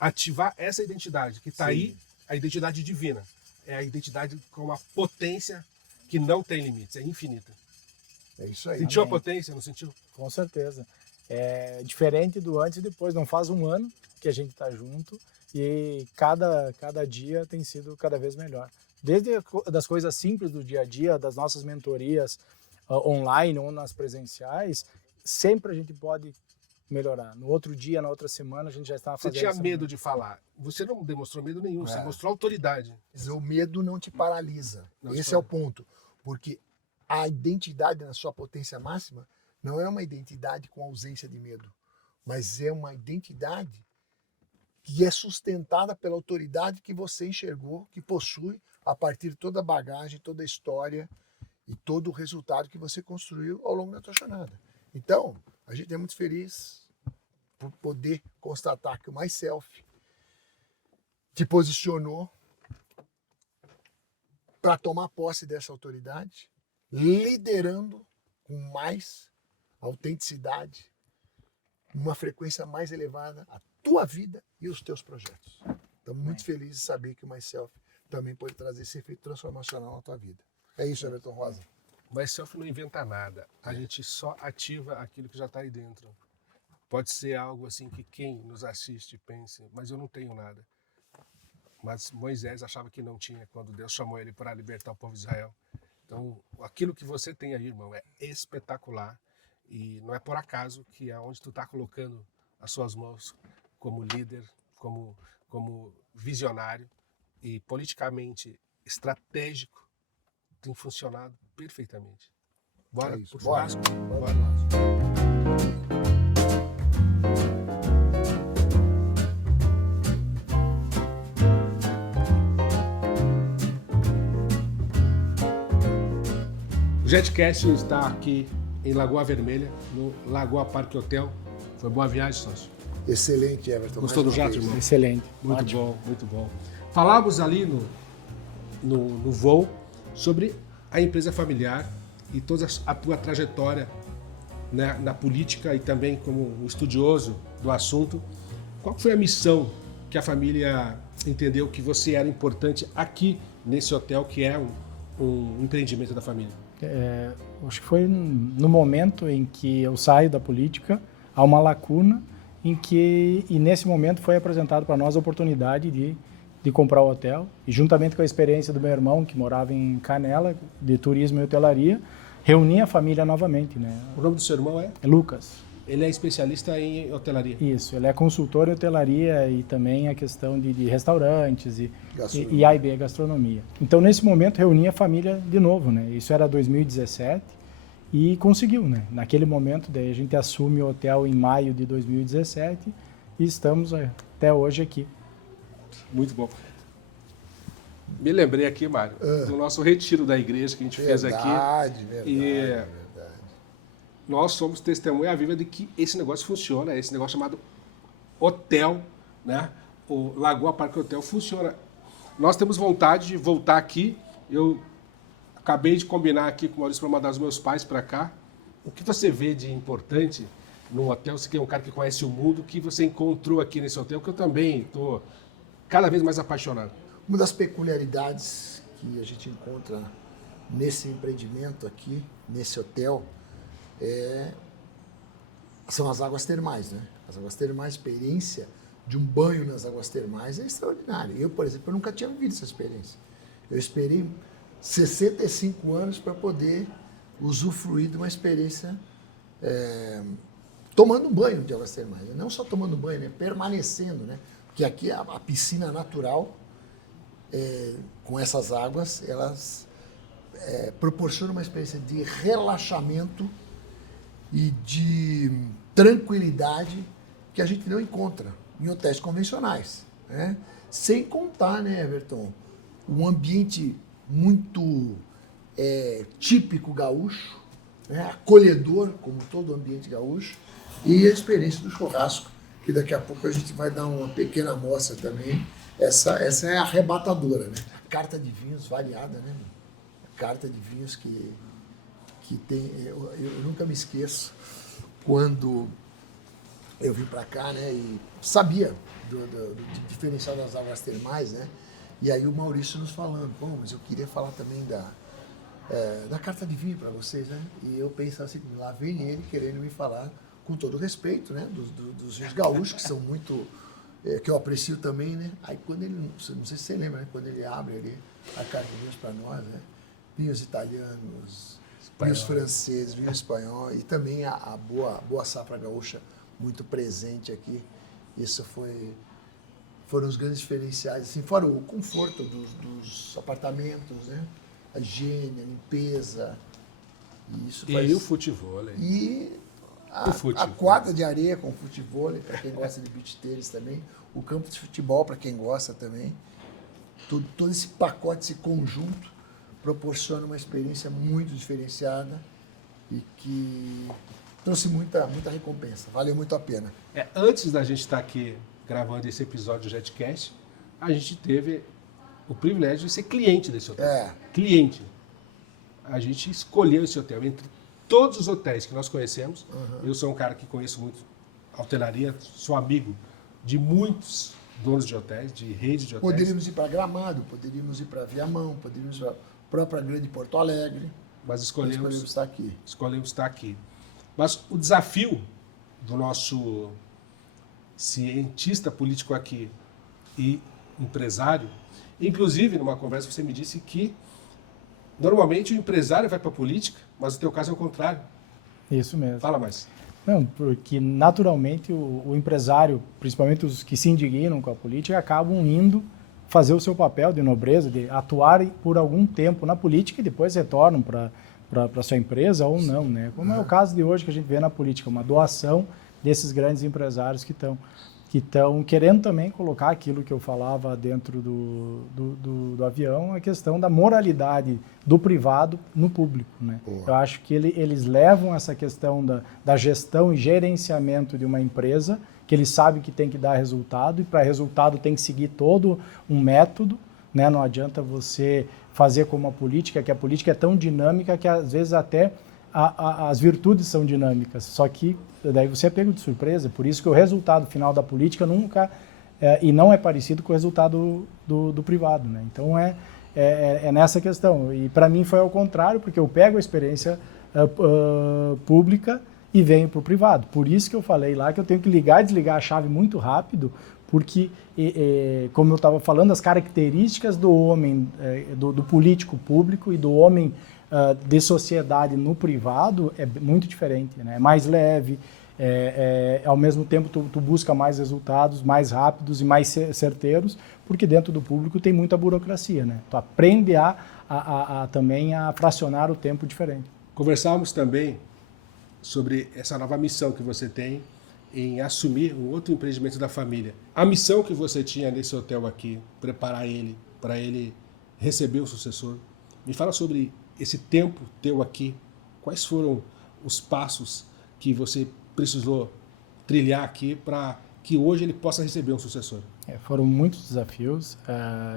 ativar essa identidade que está aí, a identidade divina. É a identidade com uma potência que não tem limites, é infinita. É isso aí. Sentiu a Amém. potência, não sentiu? Com certeza. É diferente do antes e depois. Não faz um ano que a gente está junto e cada dia tem sido cada vez melhor. Desde das coisas simples do dia a dia, das nossas mentorias online ou nas presenciais, sempre a gente pode melhorar. No outro dia, na outra semana, a gente já estava Você fazendo tinha essa medo de falar. Você não demonstrou medo nenhum, você mostrou autoridade. O medo não te paralisa. Não Esse te é o ponto. Porque a identidade na sua potência máxima não é uma identidade com ausência de medo, mas é uma identidade que é sustentada pela autoridade que você enxergou, que possui a partir de toda a bagagem, toda a história e todo o resultado que você construiu ao longo da sua jornada. Então, a gente é muito feliz por poder constatar que o Myself te posicionou para tomar posse dessa autoridade, liderando com mais autenticidade, uma frequência mais elevada a tua vida e os teus projetos. Estamos muito felizes de saber que o Myself também pode trazer esse efeito transformacional na tua vida. É isso, Everton Rosa. O Myself não inventa nada, a gente só ativa aquilo que já está aí dentro. Pode ser algo assim que quem nos assiste pense, mas eu não tenho nada. Mas Moisés achava que não tinha quando Deus chamou ele para libertar o povo de Israel. Então, aquilo que você tem aí, irmão, é espetacular. E não é por acaso que aonde tu está colocando as suas mãos como líder, como visionário e politicamente estratégico, tem funcionado perfeitamente. Bora É isso. pro Bora. churrasco? Bora. O JetCast está aqui em Lagoa Vermelha, no Lagoa Parque Hotel. Foi boa viagem, sócio? Excelente, Everton. Gostou do Mais uma jato, vez. irmão? Excelente. Muito Ótimo. bom, muito bom. Falávamos ali no voo sobre a empresa familiar e toda a tua trajetória, né, na política e também como um estudioso do assunto. Qual foi a missão que a família entendeu que você era importante aqui nesse hotel, que é um empreendimento da família? Acho que foi no momento em que eu saio da política, há uma lacuna e nesse momento foi apresentado para nós a oportunidade de comprar o hotel, e juntamente com a experiência do meu irmão, que morava em Canela, de turismo e hotelaria, reuni a família novamente, né? O nome do seu irmão é? Lucas. Ele é especialista em hotelaria. Isso, ele é consultor em hotelaria e também a questão de restaurantes e A&B, gastronomia. Então, nesse momento, reuni a família de novo, né? Isso era 2017 e conseguiu, né? Naquele momento, daí a gente assume o hotel em maio de 2017 e estamos até hoje aqui. Muito bom. Me lembrei aqui, Mário, do nosso retiro da igreja que a gente fez aqui. Verdade. Nós somos testemunha viva de que esse negócio funciona, esse negócio chamado hotel, né? O Lagoa Parque Hotel funciona. Nós temos vontade de voltar aqui. Eu acabei de combinar aqui com o Maurício para mandar os meus pais para cá. O que você vê de importante num hotel, você que é um cara que conhece o mundo, que você encontrou aqui nesse hotel, que eu também estou cada vez mais apaixonado. Uma das peculiaridades que a gente encontra nesse empreendimento aqui, nesse hotel, são as águas termais, né? As águas termais, a experiência de um banho nas águas termais é extraordinária. Eu, por exemplo, eu nunca tinha vivido essa experiência. Eu esperei 65 anos para poder usufruir de uma experiência tomando banho de águas termais. Não só tomando banho, né? Permanecendo, né? Porque aqui a piscina natural, com essas águas, elas proporcionam uma experiência de relaxamento e de tranquilidade que a gente não encontra em hotéis convencionais, né? Sem contar, né, Everton, um ambiente muito típico gaúcho, né, acolhedor, como todo ambiente gaúcho, e a experiência do churrasco, que daqui a pouco a gente vai dar uma pequena amostra também. Essa é arrebatadora, né? A carta de vinhos variada, né? A carta de vinhos que tem... Eu nunca me esqueço quando eu vim para cá, né? E sabia do diferencial das águas termais, né? E aí o Maurício nos falando, bom, mas eu queria falar também da carta de vinho para vocês, né? E eu pensava assim, lá vem ele querendo me falar, com todo respeito, né? Dos vinhos gaúchos, que são muito... que eu aprecio também, né? Aí quando ele, não sei se você lembra, né? Quando ele abre ali a carta de vinhos para nós, né? Vinhos italianos, vinhos franceses, vinho espanhol, e também a boa safra gaúcha muito presente aqui. Isso foram os grandes diferenciais, assim, fora o conforto dos apartamentos, né? A higiene, a limpeza. E o futevôlei. E a quadra de areia com futevôlei, para quem gosta de beach tênis também. O campo de futebol, para quem gosta também. Todo esse pacote, esse conjunto, proporciona uma experiência muito diferenciada e que trouxe muita recompensa. Valeu muito a pena. Antes da gente estar aqui gravando esse episódio do JetCast, a gente teve o privilégio de ser cliente desse hotel. Cliente. A gente escolheu esse hotel entre todos os hotéis que nós conhecemos. Eu sou um cara que conheço muito a hotelaria, sou amigo de muitos donos de hotéis, de rede de hotéis. Poderíamos ir para Gramado, poderíamos ir para Viamão, poderíamos ir para a própria Grande Porto Alegre. Mas escolhemos estar aqui. Escolhemos estar aqui. Mas o desafio do nosso cientista político aqui e empresário, inclusive numa conversa você me disse que normalmente o empresário vai para a política, mas no teu caso é o contrário. Isso mesmo. Fala mais. Não, porque naturalmente o empresário, principalmente os que se indignam com a política, acabam indo fazer o seu papel de nobreza, de atuar por algum tempo na política e depois retornam para sua empresa ou não, né? Como é o caso de hoje que a gente vê na política, uma doação desses grandes empresários que estão querendo também colocar aquilo que eu falava dentro do avião, a questão da moralidade do privado no público, né? Eu acho que eles levam essa questão da gestão e gerenciamento de uma empresa, que eles sabem que tem que dar resultado, e para resultado tem que seguir todo um método, né? Não adianta você fazer como a política, que a política é tão dinâmica que às vezes até as virtudes são dinâmicas, só que daí você é pego de surpresa, por isso que o resultado final da política nunca e não é parecido com o resultado do privado, né? Então é nessa questão, e para mim foi ao contrário, porque eu pego a experiência pública e venho para o privado, por isso que eu falei lá que eu tenho que ligar e desligar a chave muito rápido, porque, como eu estava falando, as características do homem, do político público e do homem de sociedade no privado é muito diferente, né? É mais leve, ao mesmo tempo tu busca mais resultados, mais rápidos e mais certeiros, porque dentro do público tem muita burocracia, né? Tu aprende também a fracionar o tempo diferente. Conversávamos também sobre essa nova missão que você tem em assumir um outro empreendimento da família. A missão que você tinha nesse hotel aqui, preparar ele para ele receber o sucessor. Me fala sobre esse tempo teu aqui. Quais foram os passos que você precisou trilhar aqui para que hoje ele possa receber um sucessor? Foram muitos desafios,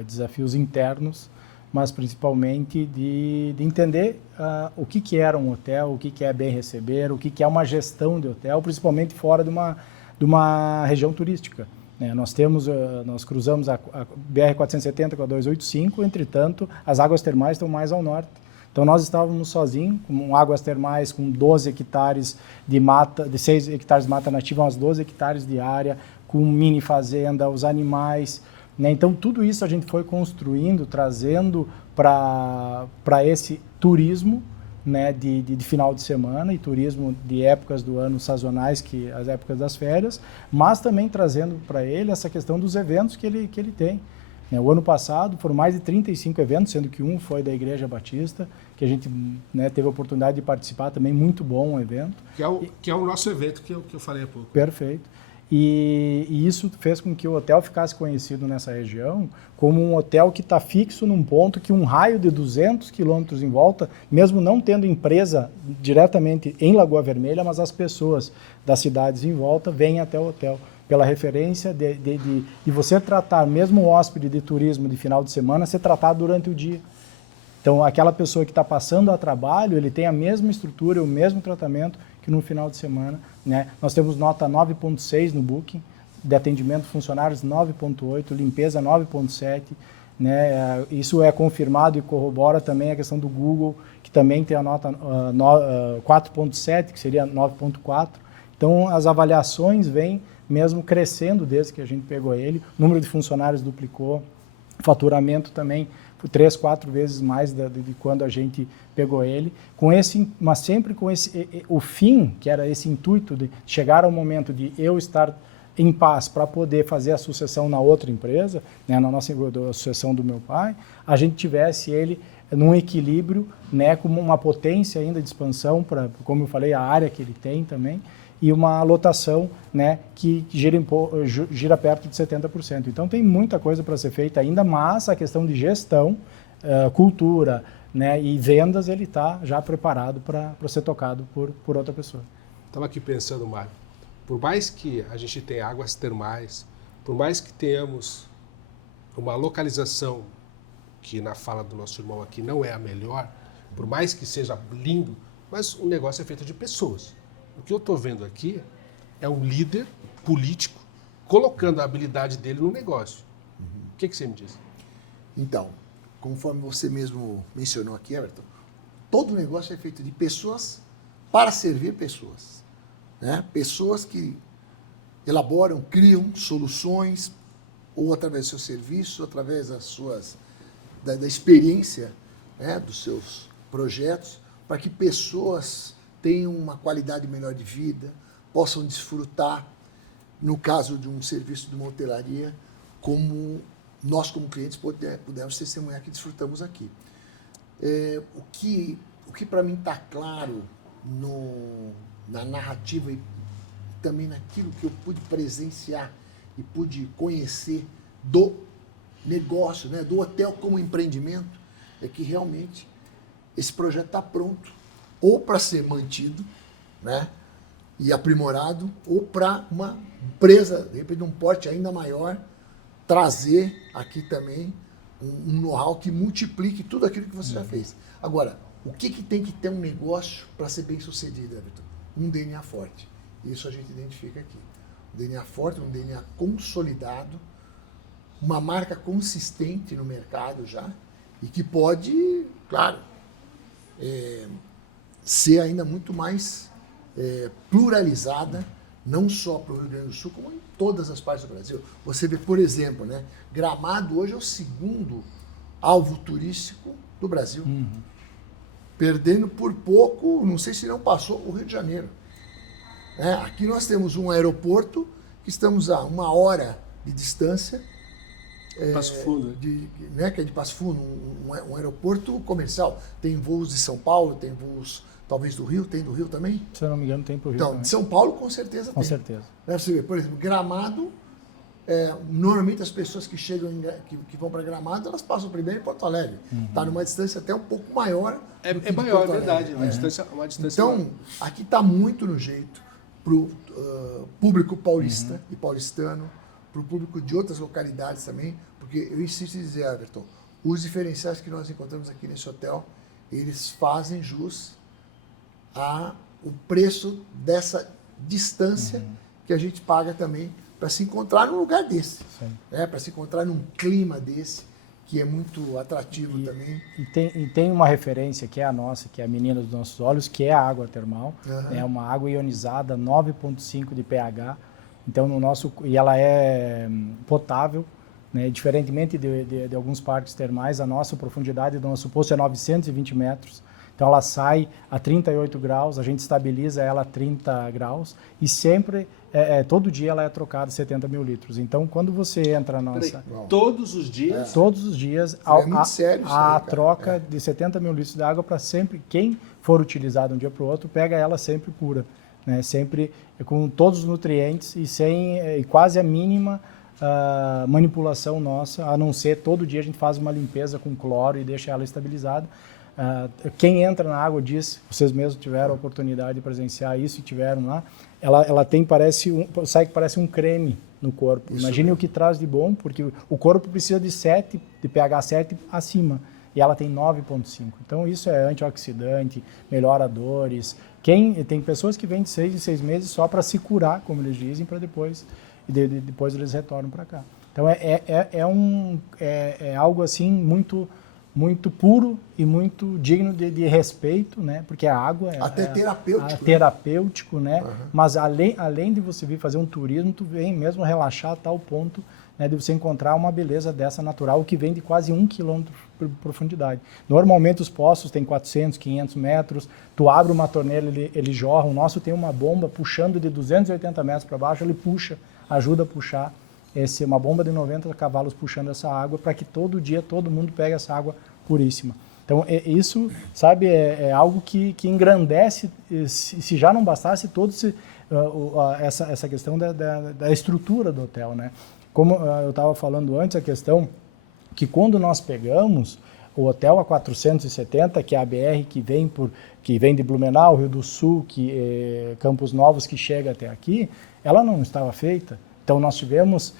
desafios internos, mas principalmente de entender o que era um hotel, o que é bem receber, o que é uma gestão de hotel, principalmente fora de uma região turística. Nós cruzamos a BR-470 com a 285, entretanto, as águas termais estão mais ao norte. Então, nós estávamos sozinhos, com águas termais, com 12 hectares de mata, de 6 hectares de mata nativa, umas 12 hectares de área, com mini fazenda, os animais. Então, tudo isso a gente foi construindo, trazendo para esse turismo, de final de semana e turismo de épocas do ano sazonais, que as épocas das férias, mas também trazendo para ele essa questão dos eventos que ele tem. O ano passado foram mais de 35 eventos, sendo que um foi da Igreja Batista, que a gente teve a oportunidade de participar também, muito bom o evento. Que é o nosso evento que eu falei há pouco. Perfeito. E isso fez com que o hotel ficasse conhecido nessa região como um hotel que está fixo num ponto que um raio de 200 quilômetros em volta, mesmo não tendo empresa diretamente em Lagoa Vermelha, mas as pessoas das cidades em volta vêm até o hotel, pela referência de você tratar, mesmo o hóspede de turismo de final de semana, ser tratado durante o dia. Então, aquela pessoa que está passando a trabalho, ele tem a mesma estrutura, o mesmo tratamento que no final de semana. Nós temos nota 9.6 no Booking, de atendimento funcionários 9.8, limpeza 9.7. Isso é confirmado e corrobora também a questão do Google, que também tem a nota 4.7, que seria 9.4. Então, as avaliações vêm mesmo crescendo desde que a gente pegou ele. O número de funcionários duplicou, faturamento também 3, 4 vezes mais de quando a gente pegou ele, mas sempre com o fim, que era esse intuito de chegar ao momento de eu estar em paz para poder fazer a sucessão na outra empresa, na nossa sucessão do meu pai, a gente tivesse ele num equilíbrio, como uma potência ainda de expansão, como eu falei, a área que ele tem também, e uma lotação que gira perto de 70%. Então, tem muita coisa para ser feita ainda, mas a questão de gestão, cultura e vendas, ele está já preparado para ser tocado por outra pessoa. Estava aqui pensando, Mário, por mais que a gente tenha águas termais, por mais que tenhamos uma localização que na fala do nosso irmão aqui não é a melhor, por mais que seja lindo, mas o negócio é feito de pessoas. O que eu estou vendo aqui é um líder político colocando a habilidade dele no negócio. O que você me diz? Então, conforme você mesmo mencionou aqui, Everton, todo negócio é feito de pessoas para servir pessoas. Pessoas que elaboram, criam soluções, ou através do seu serviço, através da experiência dos seus projetos, para que pessoas tenham uma qualidade melhor de vida, possam desfrutar, no caso de um serviço de uma hotelaria, como nós, como clientes, pudemos testemunhar que desfrutamos aqui. O que para mim está claro na narrativa e também naquilo que eu pude presenciar e pude conhecer do negócio, do hotel como empreendimento, é que realmente esse projeto está pronto, ou para ser mantido, e aprimorado, ou para uma empresa, de repente, de um porte ainda maior, trazer aqui também um know-how que multiplique tudo aquilo que você já fez. Agora, o que tem que ter um negócio para ser bem sucedido, Everton? Um DNA forte. Isso a gente identifica aqui. Um DNA forte, um DNA consolidado, uma marca consistente no mercado já, e que pode, claro, ser ainda muito mais pluralizada, não só para o Rio Grande do Sul, como em todas as partes do Brasil. Você vê, por exemplo, Gramado hoje é o segundo alvo turístico do Brasil. Perdendo por pouco, não sei se não passou, o Rio de Janeiro. Aqui nós temos um aeroporto que estamos a 1 hora de distância. Passo Fundo. Que é de Passo Fundo, um aeroporto comercial. Tem voos de São Paulo, tem voos talvez do Rio, tem do Rio também? Se eu não me engano, tem para o Rio Então, também. De São Paulo, com certeza tem. Com certeza. Você vê, por exemplo, Gramado, normalmente as pessoas que chegam, que vão para Gramado, elas passam primeiro em Porto Alegre. Está numa distância até um pouco maior. É maior, é verdade. Uma distância então, maior. aqui está muito no jeito para o público paulista e paulistano, para o público de outras localidades também, porque eu insisto em dizer, Everton, os diferenciais que nós encontramos aqui nesse hotel, eles fazem jus ao preço dessa distância que a gente paga também para se encontrar num lugar desse, para se encontrar num clima desse, que é muito atrativo também. E tem uma referência que é a nossa, que é a menina dos nossos olhos, que é a água termal. É uma água ionizada, 9,5 de pH. Então, e ela é potável, né? Diferentemente de alguns parques termais, a nossa profundidade do nosso poço é 920 metros. Então, ela sai a 38 graus, a gente estabiliza ela a 30 graus e sempre, todo dia ela é trocada 70 mil litros. Então, quando você entra na nossa... Todos os dias? Todos os dias, muito sério isso a aí, troca de 70 mil litros de água para sempre, quem for utilizar de um dia para o outro, pega ela sempre pura, né? Sempre com todos os nutrientes e quase a mínima manipulação nossa, a não ser todo dia a gente faz uma limpeza com cloro e deixa ela estabilizada. Quem entra na água diz, vocês mesmos tiveram a oportunidade de presenciar isso e tiveram lá, ela tem, sai que parece um creme no corpo. Isso. Imagine o que traz de bom, porque o corpo precisa de 7, de pH 7 acima, e ela tem 9,5. Então isso é antioxidante, melhora dores. Tem pessoas que vêm de 6 em 6 meses só para se curar, como eles dizem, para depois eles retornam para cá. Então é algo assim muito puro e muito digno de respeito, né? Porque a água até terapêutico, terapêutico, né? Mas além de você vir fazer um turismo, tu vem mesmo relaxar a tal ponto, né, de você encontrar uma beleza dessa natural que vem de quase 1 quilômetro de profundidade. Normalmente os poços têm 400, 500 metros, tu abre uma torneira, ele jorra. O nosso tem uma bomba puxando de 280 metros para baixo, ele ajuda a puxar. Uma bomba de 90 cavalos puxando essa água para que todo dia todo mundo pegue essa água puríssima. Então, isso, sabe, é algo que engrandece, se já não bastasse, essa questão da estrutura do hotel, né? Como eu estava falando antes, a questão que quando nós pegamos o hotel a 470, que é a BR que vem de Blumenau, Rio do Sul, Campos Novos, que chega até aqui, ela não estava feita. Então, nós tivemos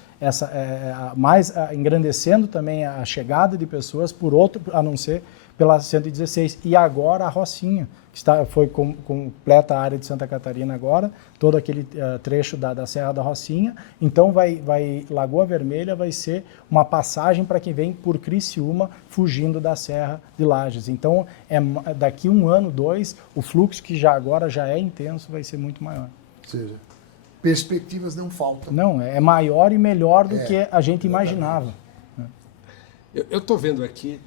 engrandecendo também a chegada de pessoas a não ser pela 116. E agora a Rocinha, que foi completa a área de Santa Catarina agora, todo aquele trecho da Serra da Rocinha. Então, Lagoa Vermelha vai ser uma passagem para quem vem por Criciúma, fugindo da Serra de Lages. Então, daqui 1 ano, 2, o fluxo que agora já é intenso vai ser muito maior. Ou seja, perspectivas não faltam. Não, é maior e melhor do que a gente imaginava. Eu estou vendo aqui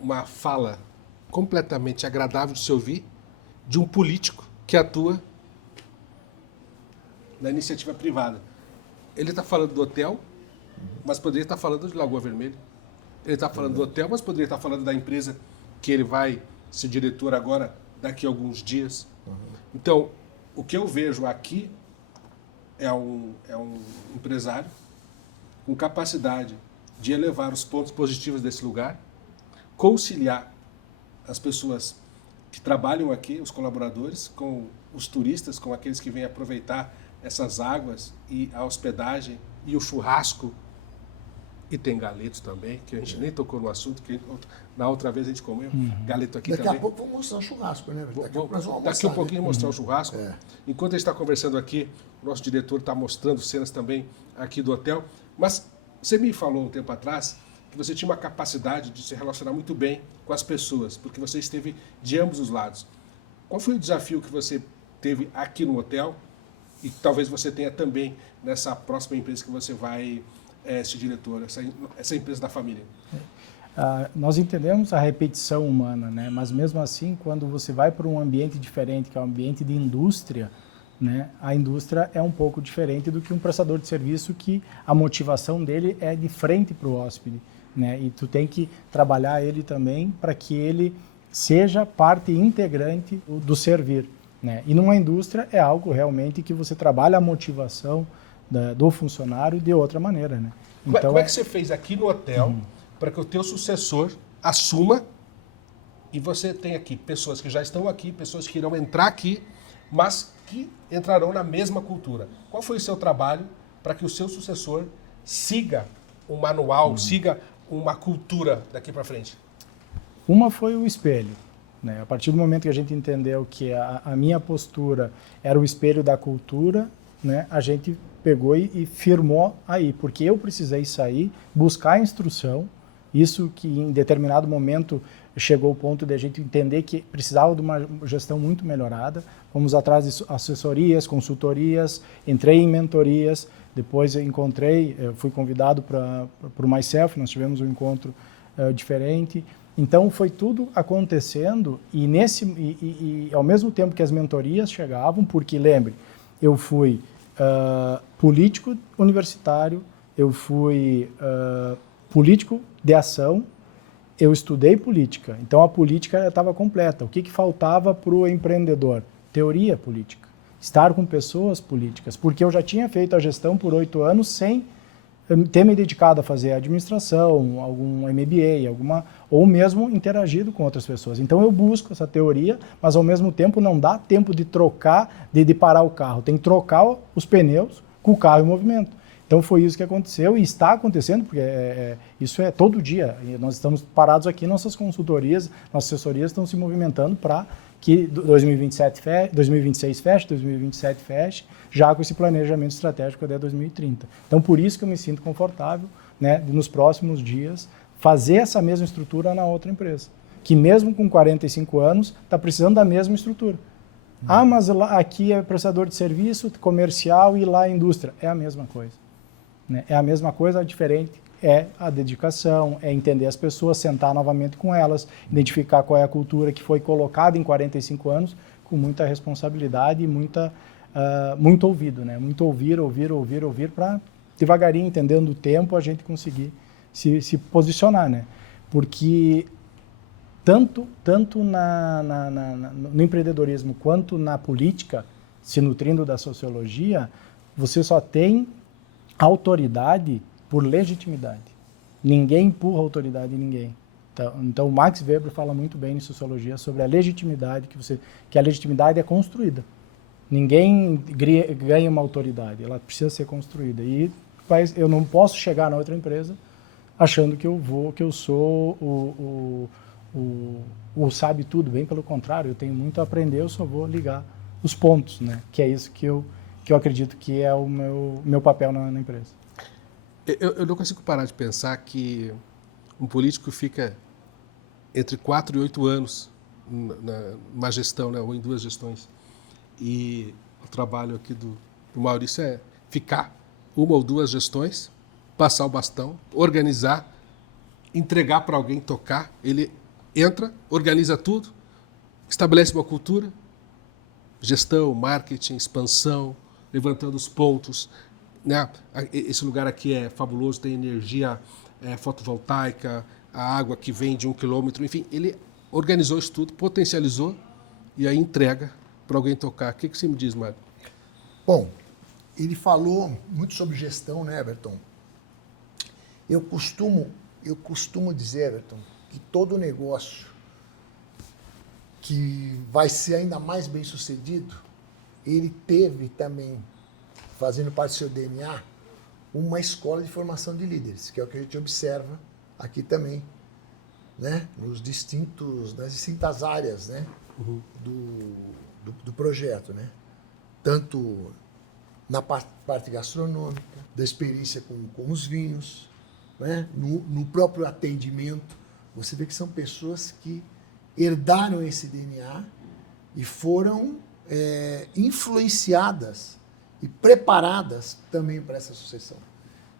uma fala completamente agradável de se ouvir de um político que atua na iniciativa privada. Ele está falando do hotel, mas poderia estar falando de Lagoa Vermelha. Ele está falando do hotel, mas poderia estar falando da empresa que ele vai ser diretor agora, daqui a alguns dias. Então, o que eu vejo aqui é um empresário com capacidade de elevar os pontos positivos desse lugar, conciliar as pessoas que trabalham aqui, os colaboradores, com os turistas, com aqueles que vêm aproveitar essas águas e a hospedagem e o churrasco. E tem galeto também, que a gente nem tocou no assunto, que na outra vez a gente comeu galeto aqui também. Daqui a pouco vamos mostrar o churrasco, né? Daqui a pouquinho mostrar o churrasco. Enquanto a gente está conversando aqui, o nosso diretor está mostrando cenas também aqui do hotel. Mas você me falou um tempo atrás que você tinha uma capacidade de se relacionar muito bem com as pessoas, porque você esteve de ambos os lados. Qual foi o desafio que você teve aqui no hotel e que talvez você tenha também nessa próxima empresa que você vai ser diretor, essa empresa da família? Nós entendemos a repetição humana, né? Mas mesmo assim, quando você vai para um ambiente diferente, que é um ambiente de indústria, né? A indústria é um pouco diferente do que um prestador de serviço, que a motivação dele é de frente para o hóspede, né? E tu tem que trabalhar ele também para que ele seja parte integrante do servir, né? E numa indústria é algo realmente que você trabalha a motivação do funcionário de outra maneira, né? Então, como é que você fez aqui no hotel para que o teu sucessor assuma e você tem aqui pessoas que já estão aqui, pessoas que irão entrar aqui, mas que entrarão na mesma cultura? Qual foi o seu trabalho para que o seu sucessor siga o manual, siga uma cultura daqui para frente? Uma foi o espelho, né? A partir do momento que a gente entendeu que a minha postura era o espelho da cultura, né? A gente pegou e firmou aí, porque eu precisei sair, buscar instrução, isso que em determinado momento chegou ao ponto de a gente entender que precisava de uma gestão muito melhorada. Fomos atrás de assessorias, consultorias, entrei em mentorias, depois eu fui convidado para o Myself, nós tivemos um encontro diferente. Então foi tudo acontecendo e ao mesmo tempo que as mentorias chegavam, porque lembre, eu fui político universitário, eu fui político de ação, eu estudei política, então a política estava completa. O que faltava para o empreendedor? Teoria política, estar com pessoas políticas, porque eu já tinha feito a gestão por 8 anos sem ter me dedicado a fazer administração, algum MBA, ou mesmo interagido com outras pessoas. Então eu busco essa teoria, mas ao mesmo tempo não dá tempo de trocar, de parar o carro. Tem que trocar os pneus com o carro em movimento. Então foi isso que aconteceu e está acontecendo, porque isso é todo dia. E nós estamos parados aqui, nossas consultorias, nossas assessorias estão se movimentando para que 2026 feche, 2027 feche, já com esse planejamento estratégico até 2030. Então, por isso que eu me sinto confortável, né, de, nos próximos dias, fazer essa mesma estrutura na outra empresa, que mesmo com 45 anos, está precisando da mesma estrutura. Ah, mas lá, aqui é prestador de serviço, comercial e lá é indústria. É a mesma coisa. Né? É a mesma coisa, diferente é a dedicação, é entender as pessoas, sentar novamente com elas, identificar qual é a cultura que foi colocada em 45 anos, com muita responsabilidade e muito ouvido, né? Muito ouvir, para devagarinho, entendendo o tempo, a gente conseguir se posicionar, né? Porque tanto no empreendedorismo quanto na política, se nutrindo da sociologia, você só tem autoridade por legitimidade. Ninguém empurra a autoridade em ninguém. Então o Max Weber fala muito bem em sociologia sobre a legitimidade, que a legitimidade é construída. Ninguém ganha uma autoridade, ela precisa ser construída. E eu não posso chegar na outra empresa achando que eu sou o sabe tudo, bem pelo contrário, eu tenho muito a aprender, eu só vou ligar os pontos, né? Que é isso que eu acredito que é o meu papel na empresa. Eu não consigo parar de pensar que um político fica entre 4 e 8 anos numa gestão, né, ou em 2 gestões. E o trabalho aqui do Maurício é ficar 1 ou 2 gestões, passar o bastão, organizar, entregar para alguém tocar. Ele entra, organiza tudo, estabelece uma cultura, gestão, marketing, expansão, levantando os pontos. Né? Esse lugar aqui é fabuloso, tem energia fotovoltaica, a água que vem de 1 quilômetro, enfim, ele organizou isso tudo, potencializou e aí entrega para alguém tocar. O que você me diz, Mário? Bom, ele falou muito sobre gestão, né, Everton? Eu costumo dizer, Everton, que todo negócio que vai ser ainda mais bem sucedido, ele teve também, fazendo parte do seu DNA, uma escola de formação de líderes, que é o que a gente observa aqui também, né? Nas distintas áreas, né? Do projeto, né? Tanto na parte gastronômica, da experiência com os vinhos, né? No próprio atendimento. Você vê que são pessoas que herdaram esse DNA e foram influenciadas e preparadas também para essa sucessão.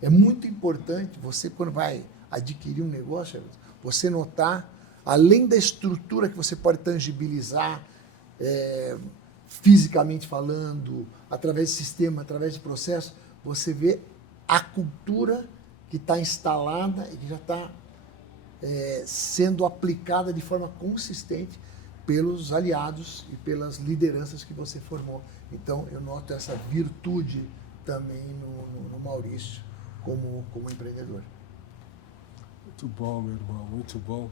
É muito importante você, quando vai adquirir um negócio, você notar, além da estrutura que você pode tangibilizar, fisicamente falando, através de sistema, através de processo, você vê a cultura que está instalada e que já está sendo aplicada de forma consistente pelos aliados e pelas lideranças que você formou. Então, eu noto essa virtude também no Maurício como empreendedor. Muito bom, meu irmão, muito bom.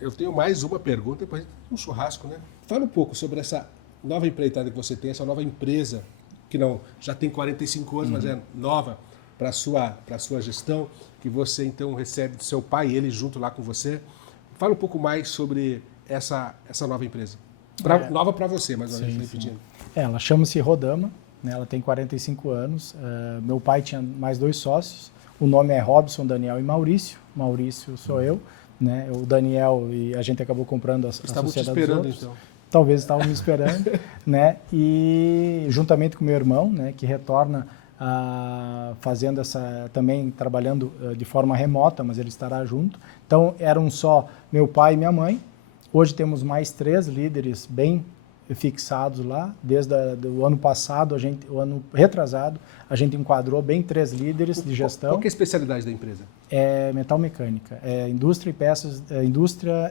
Eu tenho mais uma pergunta, depois um churrasco, né? Fala um pouco sobre essa nova empreitada que você tem, essa nova empresa, que não já tem 45 anos, mas é nova. para a sua gestão, que você então recebe do seu pai, ele junto lá com você. Fala um pouco mais sobre essa nova empresa. Nova para você, mais ou menos, pedindo. Ela chama-se Rodama, né? Ela tem 45 anos. Meu pai tinha mais 2 sócios. O nome é Robson, Daniel e Maurício. Maurício sou eu, né? O Daniel, e a gente acabou comprando a sociedade dos outros. Estavam te esperando, então. Talvez estavam me esperando, né? E juntamente com meu irmão, né, que retorna fazendo também trabalhando de forma remota, mas ele estará junto. Então eram só meu pai e minha mãe. Hoje temos mais 3 líderes bem fixados lá. Desde o ano passado, o ano retrasado, a gente enquadrou bem 3 líderes de gestão. Qual que é a especialidade da empresa? É metal mecânica, é indústria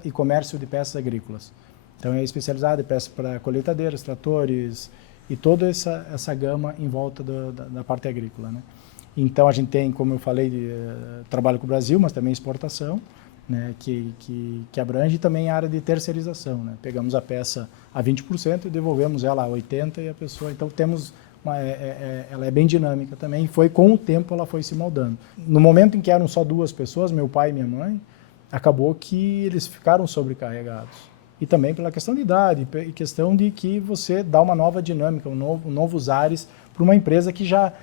e comércio de peças agrícolas. Então é especializado em peças para colheitadeiras, tratores e toda essa gama em volta da parte agrícola, né? Então a gente tem, como eu falei, trabalho com o Brasil, mas também exportação, né, que abrange também a área de terceirização, né? Pegamos a peça a 20% e devolvemos ela a 80% e a pessoa... Então temos ela é bem dinâmica também, e com o tempo ela foi se moldando. No momento em que eram só 2 pessoas, meu pai e minha mãe, acabou que eles ficaram sobrecarregados. E também pela questão de idade, e questão de que você dá uma nova dinâmica, novos ares para uma empresa que já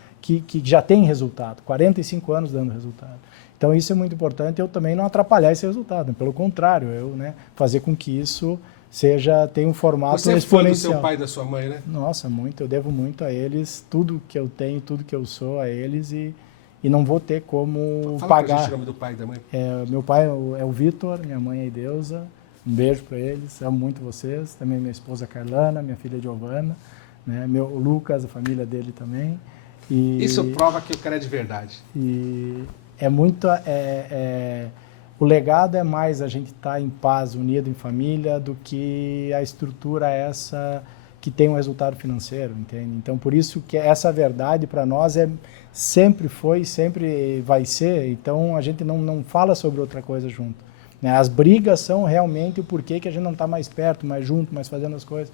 tem resultado, 45 anos dando resultado. Então isso é muito importante, eu também não atrapalhar esse resultado, pelo contrário, eu fazer com que isso tenha um formato exponencial. Você é fã do seu pai e da sua mãe, né? Nossa, muito, eu devo muito a eles, tudo que eu tenho, tudo que eu sou a eles e não vou ter como Fala pagar. Pra gente o nome do pai e da mãe. Meu pai é o Vitor, minha mãe é a Ideusa. Um beijo para eles, amo muito vocês. Também minha esposa Carlana, minha filha Giovana, né? O Lucas, a família dele também. Isso prova que o cara é de verdade. E é muito... o legado é mais a gente estar em paz, unido em família, do que a estrutura essa que tem um resultado financeiro, entende? Então, por isso que essa verdade para nós sempre foi, sempre vai ser. Então, a gente não fala sobre outra coisa junto. As brigas são realmente o porquê que a gente não está mais perto, mais junto, mais fazendo as coisas,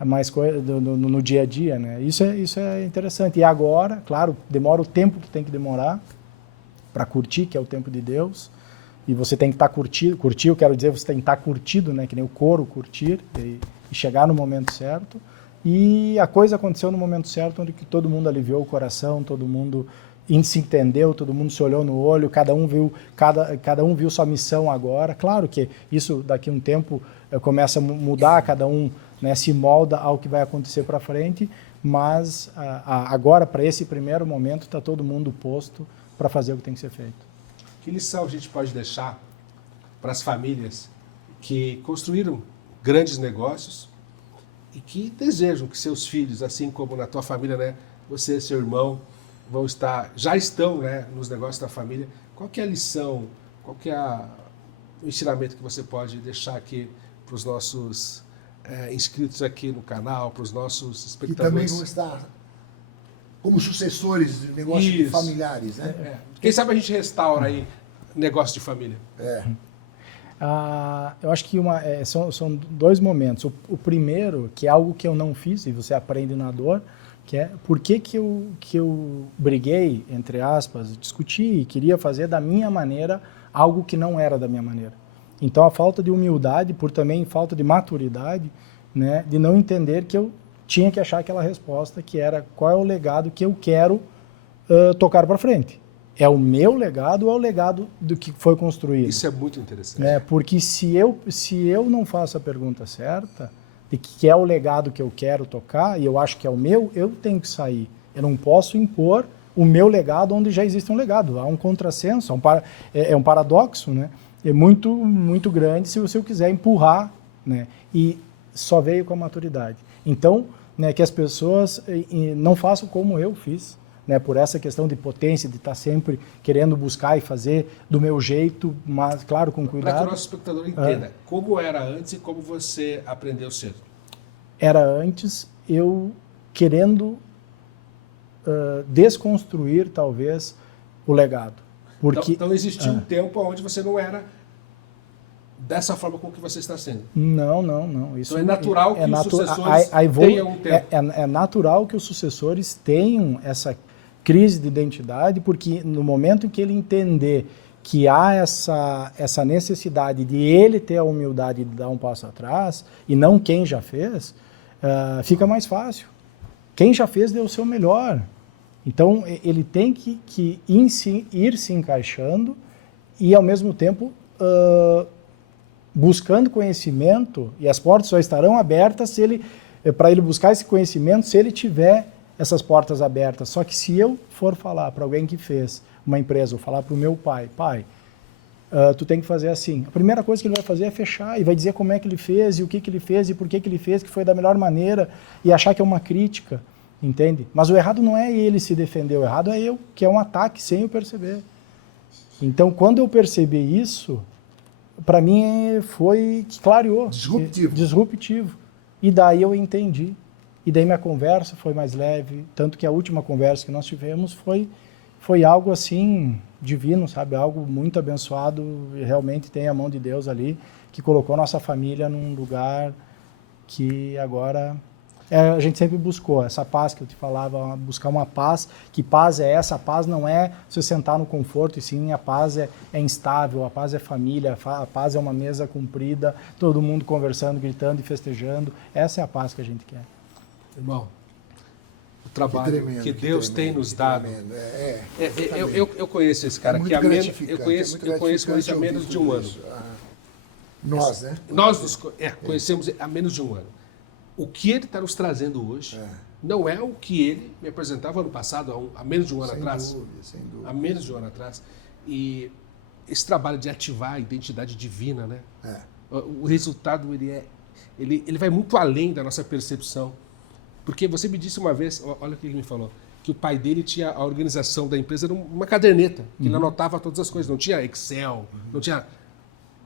no dia a dia, né? Isso é interessante. E agora, claro, demora o tempo que tem que demorar para curtir, que é o tempo de Deus. E você tem que estar curtido, eu quero dizer, você tem que estar curtido, né? Que nem o couro, curtir e chegar no momento certo. E a coisa aconteceu no momento certo, onde que todo mundo aliviou o coração, todo mundo se entendeu, todo mundo se olhou no olho, cada um viu sua missão agora. Claro que isso daqui a um tempo começa a mudar, cada um, né, se molda ao que vai acontecer para frente, mas agora, para esse primeiro momento, está todo mundo posto para fazer o que tem que ser feito. Que lição a gente pode deixar para as famílias que construíram grandes negócios e que desejam que seus filhos, assim como na tua família, né, você e seu irmão, já estão, né, nos negócios da família. Qual que é a lição, qual que é o ensinamento que você pode deixar aqui para os nossos inscritos aqui no canal, para os nossos espectadores? Que também vão estar como sucessores de negócios familiares, né? Quem sabe a gente restaura aí negócio de família. Eu acho que são 2 momentos. O primeiro, que é algo que eu não fiz, e você aprende na dor, que é por que eu briguei, entre aspas, discuti e queria fazer da minha maneira algo que não era da minha maneira. Então a falta de humildade, por também falta de maturidade, né, de não entender que eu tinha que achar aquela resposta que era qual é o legado que eu quero tocar para frente. É o meu legado ou é o legado do que foi construído? Isso é muito interessante. Porque se eu não faço a pergunta certa, de que é o legado que eu quero tocar, e eu acho que é o meu, eu tenho que sair. Eu não posso impor o meu legado onde já existe um legado. Há um contrassenso, é um paradoxo, né? É muito, muito grande se eu quiser empurrar, né? E só veio com a maturidade. Então, né, que as pessoas não façam como eu fiz, né, por essa questão de potência, de estar sempre querendo buscar e fazer do meu jeito, mas, claro, com cuidado. Para que o nosso espectador entenda, como era antes e como você aprendeu cedo? Era antes eu querendo desconstruir, talvez, o legado. Porque, então existiu um tempo onde você não era dessa forma com que você está sendo. Não. Isso então é natural que os sucessores tenham um tempo. É natural que os sucessores tenham crise de identidade, porque no momento em que ele entender que há essa necessidade de ele ter a humildade de dar um passo atrás, e não quem já fez, fica mais fácil. Quem já fez deu o seu melhor. Então, ele tem que ir se encaixando e, ao mesmo tempo, buscando conhecimento, e as portas só estarão abertas para ele buscar esse conhecimento se ele tiver essas portas abertas. Só que se eu for falar para alguém que fez uma empresa, ou falar para o meu pai, tu tem que fazer assim. A primeira coisa que ele vai fazer é fechar e vai dizer como é que ele fez, e o que ele fez, e por que ele fez, que foi da melhor maneira, e achar que é uma crítica, entende? Mas o errado não é ele se defender, o errado é eu, que é um ataque sem eu perceber. Então, quando eu percebi isso, para mim foi que clareou. Disruptivo. E daí eu entendi. E daí minha conversa foi mais leve, tanto que a última conversa que nós tivemos foi algo assim divino, sabe? Algo muito abençoado, e realmente tem a mão de Deus ali, que colocou nossa família num lugar que agora a gente sempre buscou, essa paz que eu te falava, buscar uma paz, que paz é essa? A paz não é se sentar no conforto, e sim a paz é instável, a paz é família, a paz é uma mesa comprida, todo mundo conversando, gritando e festejando, essa é a paz que a gente quer. Irmão, o trabalho que Deus tem nos dado. Eu conheço esse cara que eu conheço há menos de um ano. Nós, né? Nós nos conhecemos há menos de um ano. O que ele está nos trazendo hoje não é o que ele me apresentava ano passado, há menos de um ano atrás. Sem dúvida. Há menos de um ano atrás. E esse trabalho de ativar a identidade divina, né? O resultado ele vai muito além da nossa percepção. Porque você me disse uma vez, olha o que ele me falou, que o pai dele tinha a organização da empresa numa caderneta, que ele anotava todas as coisas, não tinha Excel, não tinha...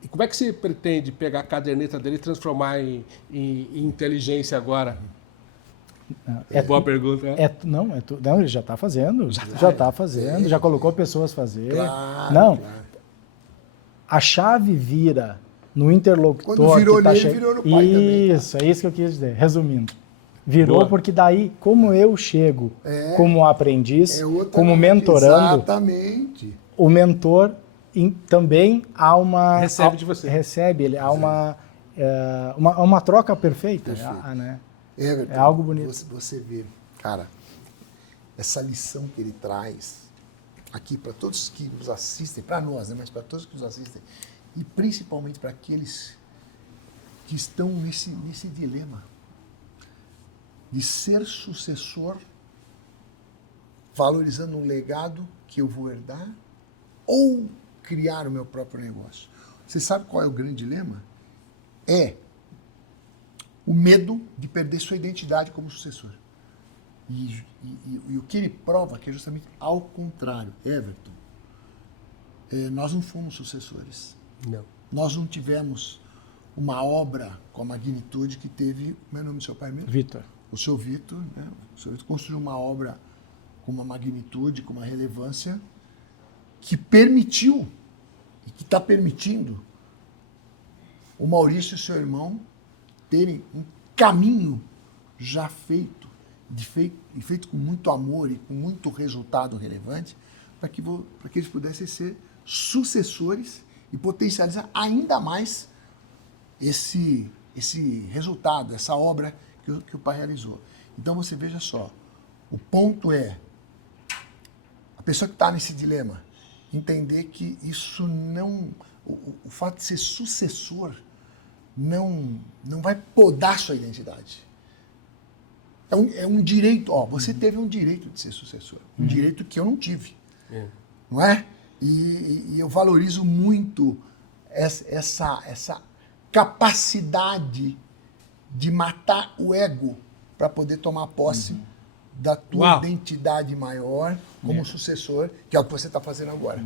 E como é que você pretende pegar a caderneta dele e transformar em inteligência agora? Boa pergunta. Não, ele já está fazendo, já está fazendo, já colocou pessoas a fazer. Claro. A chave vira no interlocutor. Quando virou nele, virou no pai também. Isso, é isso que eu quis dizer, resumindo. Virou porque daí, como eu chego como aprendiz, como mentorando, exatamente. O mentor também há uma... Recebe de você. Recebe, ele há uma troca perfeita. Né? É algo bonito. Você vê, cara, essa lição que ele traz aqui para todos que nos assistem, para nós, né, mas para todos que nos assistem, e principalmente para aqueles que estão nesse dilema de ser sucessor, valorizando um legado que eu vou herdar, ou criar o meu próprio negócio. Você sabe qual é o grande dilema? É o medo de perder sua identidade como sucessor. E o que ele prova que é justamente ao contrário. Everton, nós não fomos sucessores. Não. Nós não tivemos uma obra com a magnitude que teve... Como é o nome do seu pai mesmo? Vitor. O seu Vitor, né? O seu Vitor construiu uma obra com uma magnitude, com uma relevância que permitiu e que está permitindo o Maurício e o seu irmão terem um caminho já feito, e feito com muito amor e com muito resultado relevante, para que eles pudessem ser sucessores e potencializar ainda mais esse resultado, essa obra que o pai realizou. Então você veja só, o ponto é a pessoa que está nesse dilema entender que isso não, o fato de ser sucessor não vai podar sua identidade. É um direito, você teve um direito de ser sucessor, um direito que eu não tive, não é? E eu valorizo muito essa capacidade de matar o ego para poder tomar posse da tua identidade maior como sucessor, que é o que você está fazendo agora.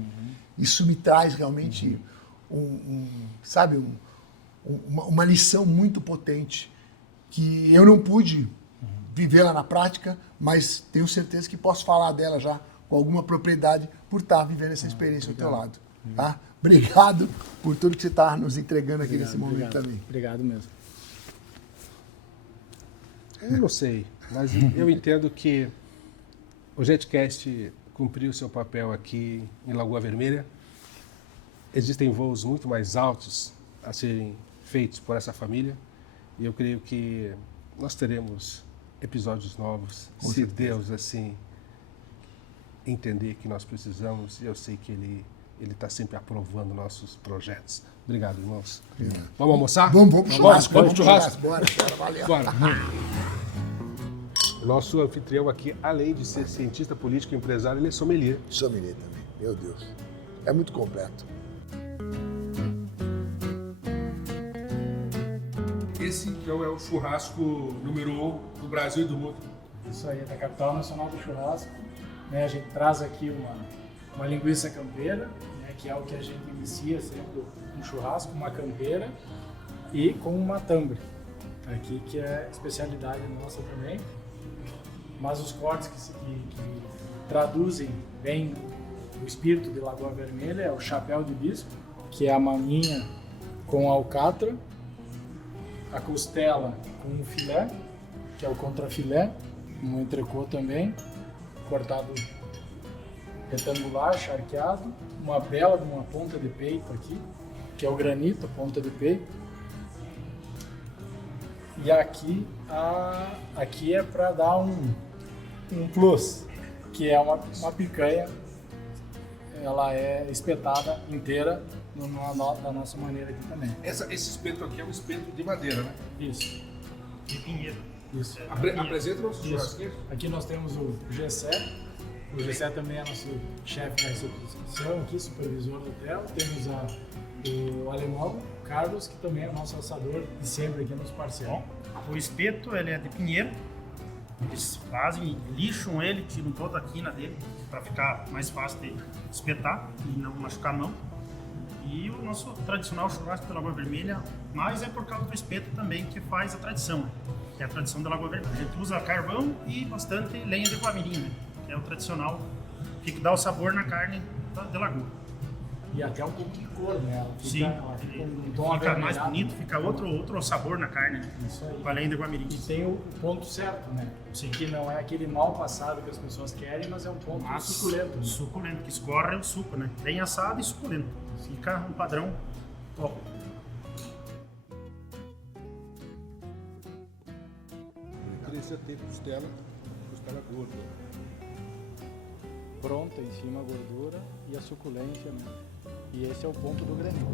Isso me traz realmente uma lição muito potente que eu não pude viver lá na prática, mas tenho certeza que posso falar dela já com alguma propriedade por estar vivendo essa experiência ao teu lado. Tá? Obrigado por tudo que você está nos entregando aqui nesse momento também. Obrigado mesmo. Eu não sei, mas eu entendo que O JetCast cumpriu seu papel aqui em Lagoa Vermelha. Existem voos muito mais altos a serem feitos por essa família e eu creio que nós teremos episódios novos, se Deus assim entender que nós precisamos. Eu sei que Ele está sempre aprovando nossos projetos. Obrigado, irmãos. Vamos almoçar? Vamos churrasco. Vamos churrasco. Bora, valeu. Bora. Nosso anfitrião aqui, além de ser cientista político e empresário, ele é sommelier. Sommelier também, meu Deus. É muito completo. Esse, então, é o churrasco número 1 do Brasil e do mundo. Isso aí, da capital nacional do churrasco. Né, a gente traz aqui uma linguiça campeira, né, que é o que a gente inicia sempre um churrasco, uma campeira e com uma tambre. Aqui que é especialidade nossa também. Mas os cortes que traduzem bem o espírito de Lagoa Vermelha é o chapéu de bispo, que é a maminha com alcatra, a costela com o filé, que é o contrafilé, um entrecô também, cortado retangular, charqueado, uma bela de uma ponta de peito aqui, que é o granito, a ponta de peito. E aqui é para dar um plus, que é uma picanha, ela é espetada inteira da nossa maneira aqui também. Esse espeto aqui é um espeto de madeira, né? Isso. De pinheiro. Isso. Apresenta o nosso Isso. churrasqueiro. Aqui nós temos o Gessé. O Gessé também é nosso chefe da recepção aqui, supervisor do hotel. Temos o alemão, Carlos, que também é nosso assador e sempre aqui nos parceiros. Bom, o espeto ele é de pinheiro. Eles fazem, lixam ele, tiram toda a quina dele para ficar mais fácil de espetar e não machucar a mão. E o nosso tradicional churrasco da Lagoa Vermelha, mas é por causa do espeto também que faz a tradição, né? Que é a tradição da Lagoa Vermelha. A gente usa carvão e bastante lenha de guamirim, né? Que é o tradicional, que dá o sabor na carne da lagoa. E até um pouco de cor, né? Ela Sim, fica um tom fica mais avermelhado. bonito, fica outro sabor na carne, né? Isso aí. Com a lenha de guamirim. E tem o ponto certo, né? Sim. Que não é aquele mal passado que as pessoas querem, mas é um ponto suculento. Né? Suculento, que escorre o suco, né? Bem assado e suculento. Fica um padrão top. Precisa ter costela gorda. Pronta em cima a gordura e a suculência, né? E esse é o ponto do granito.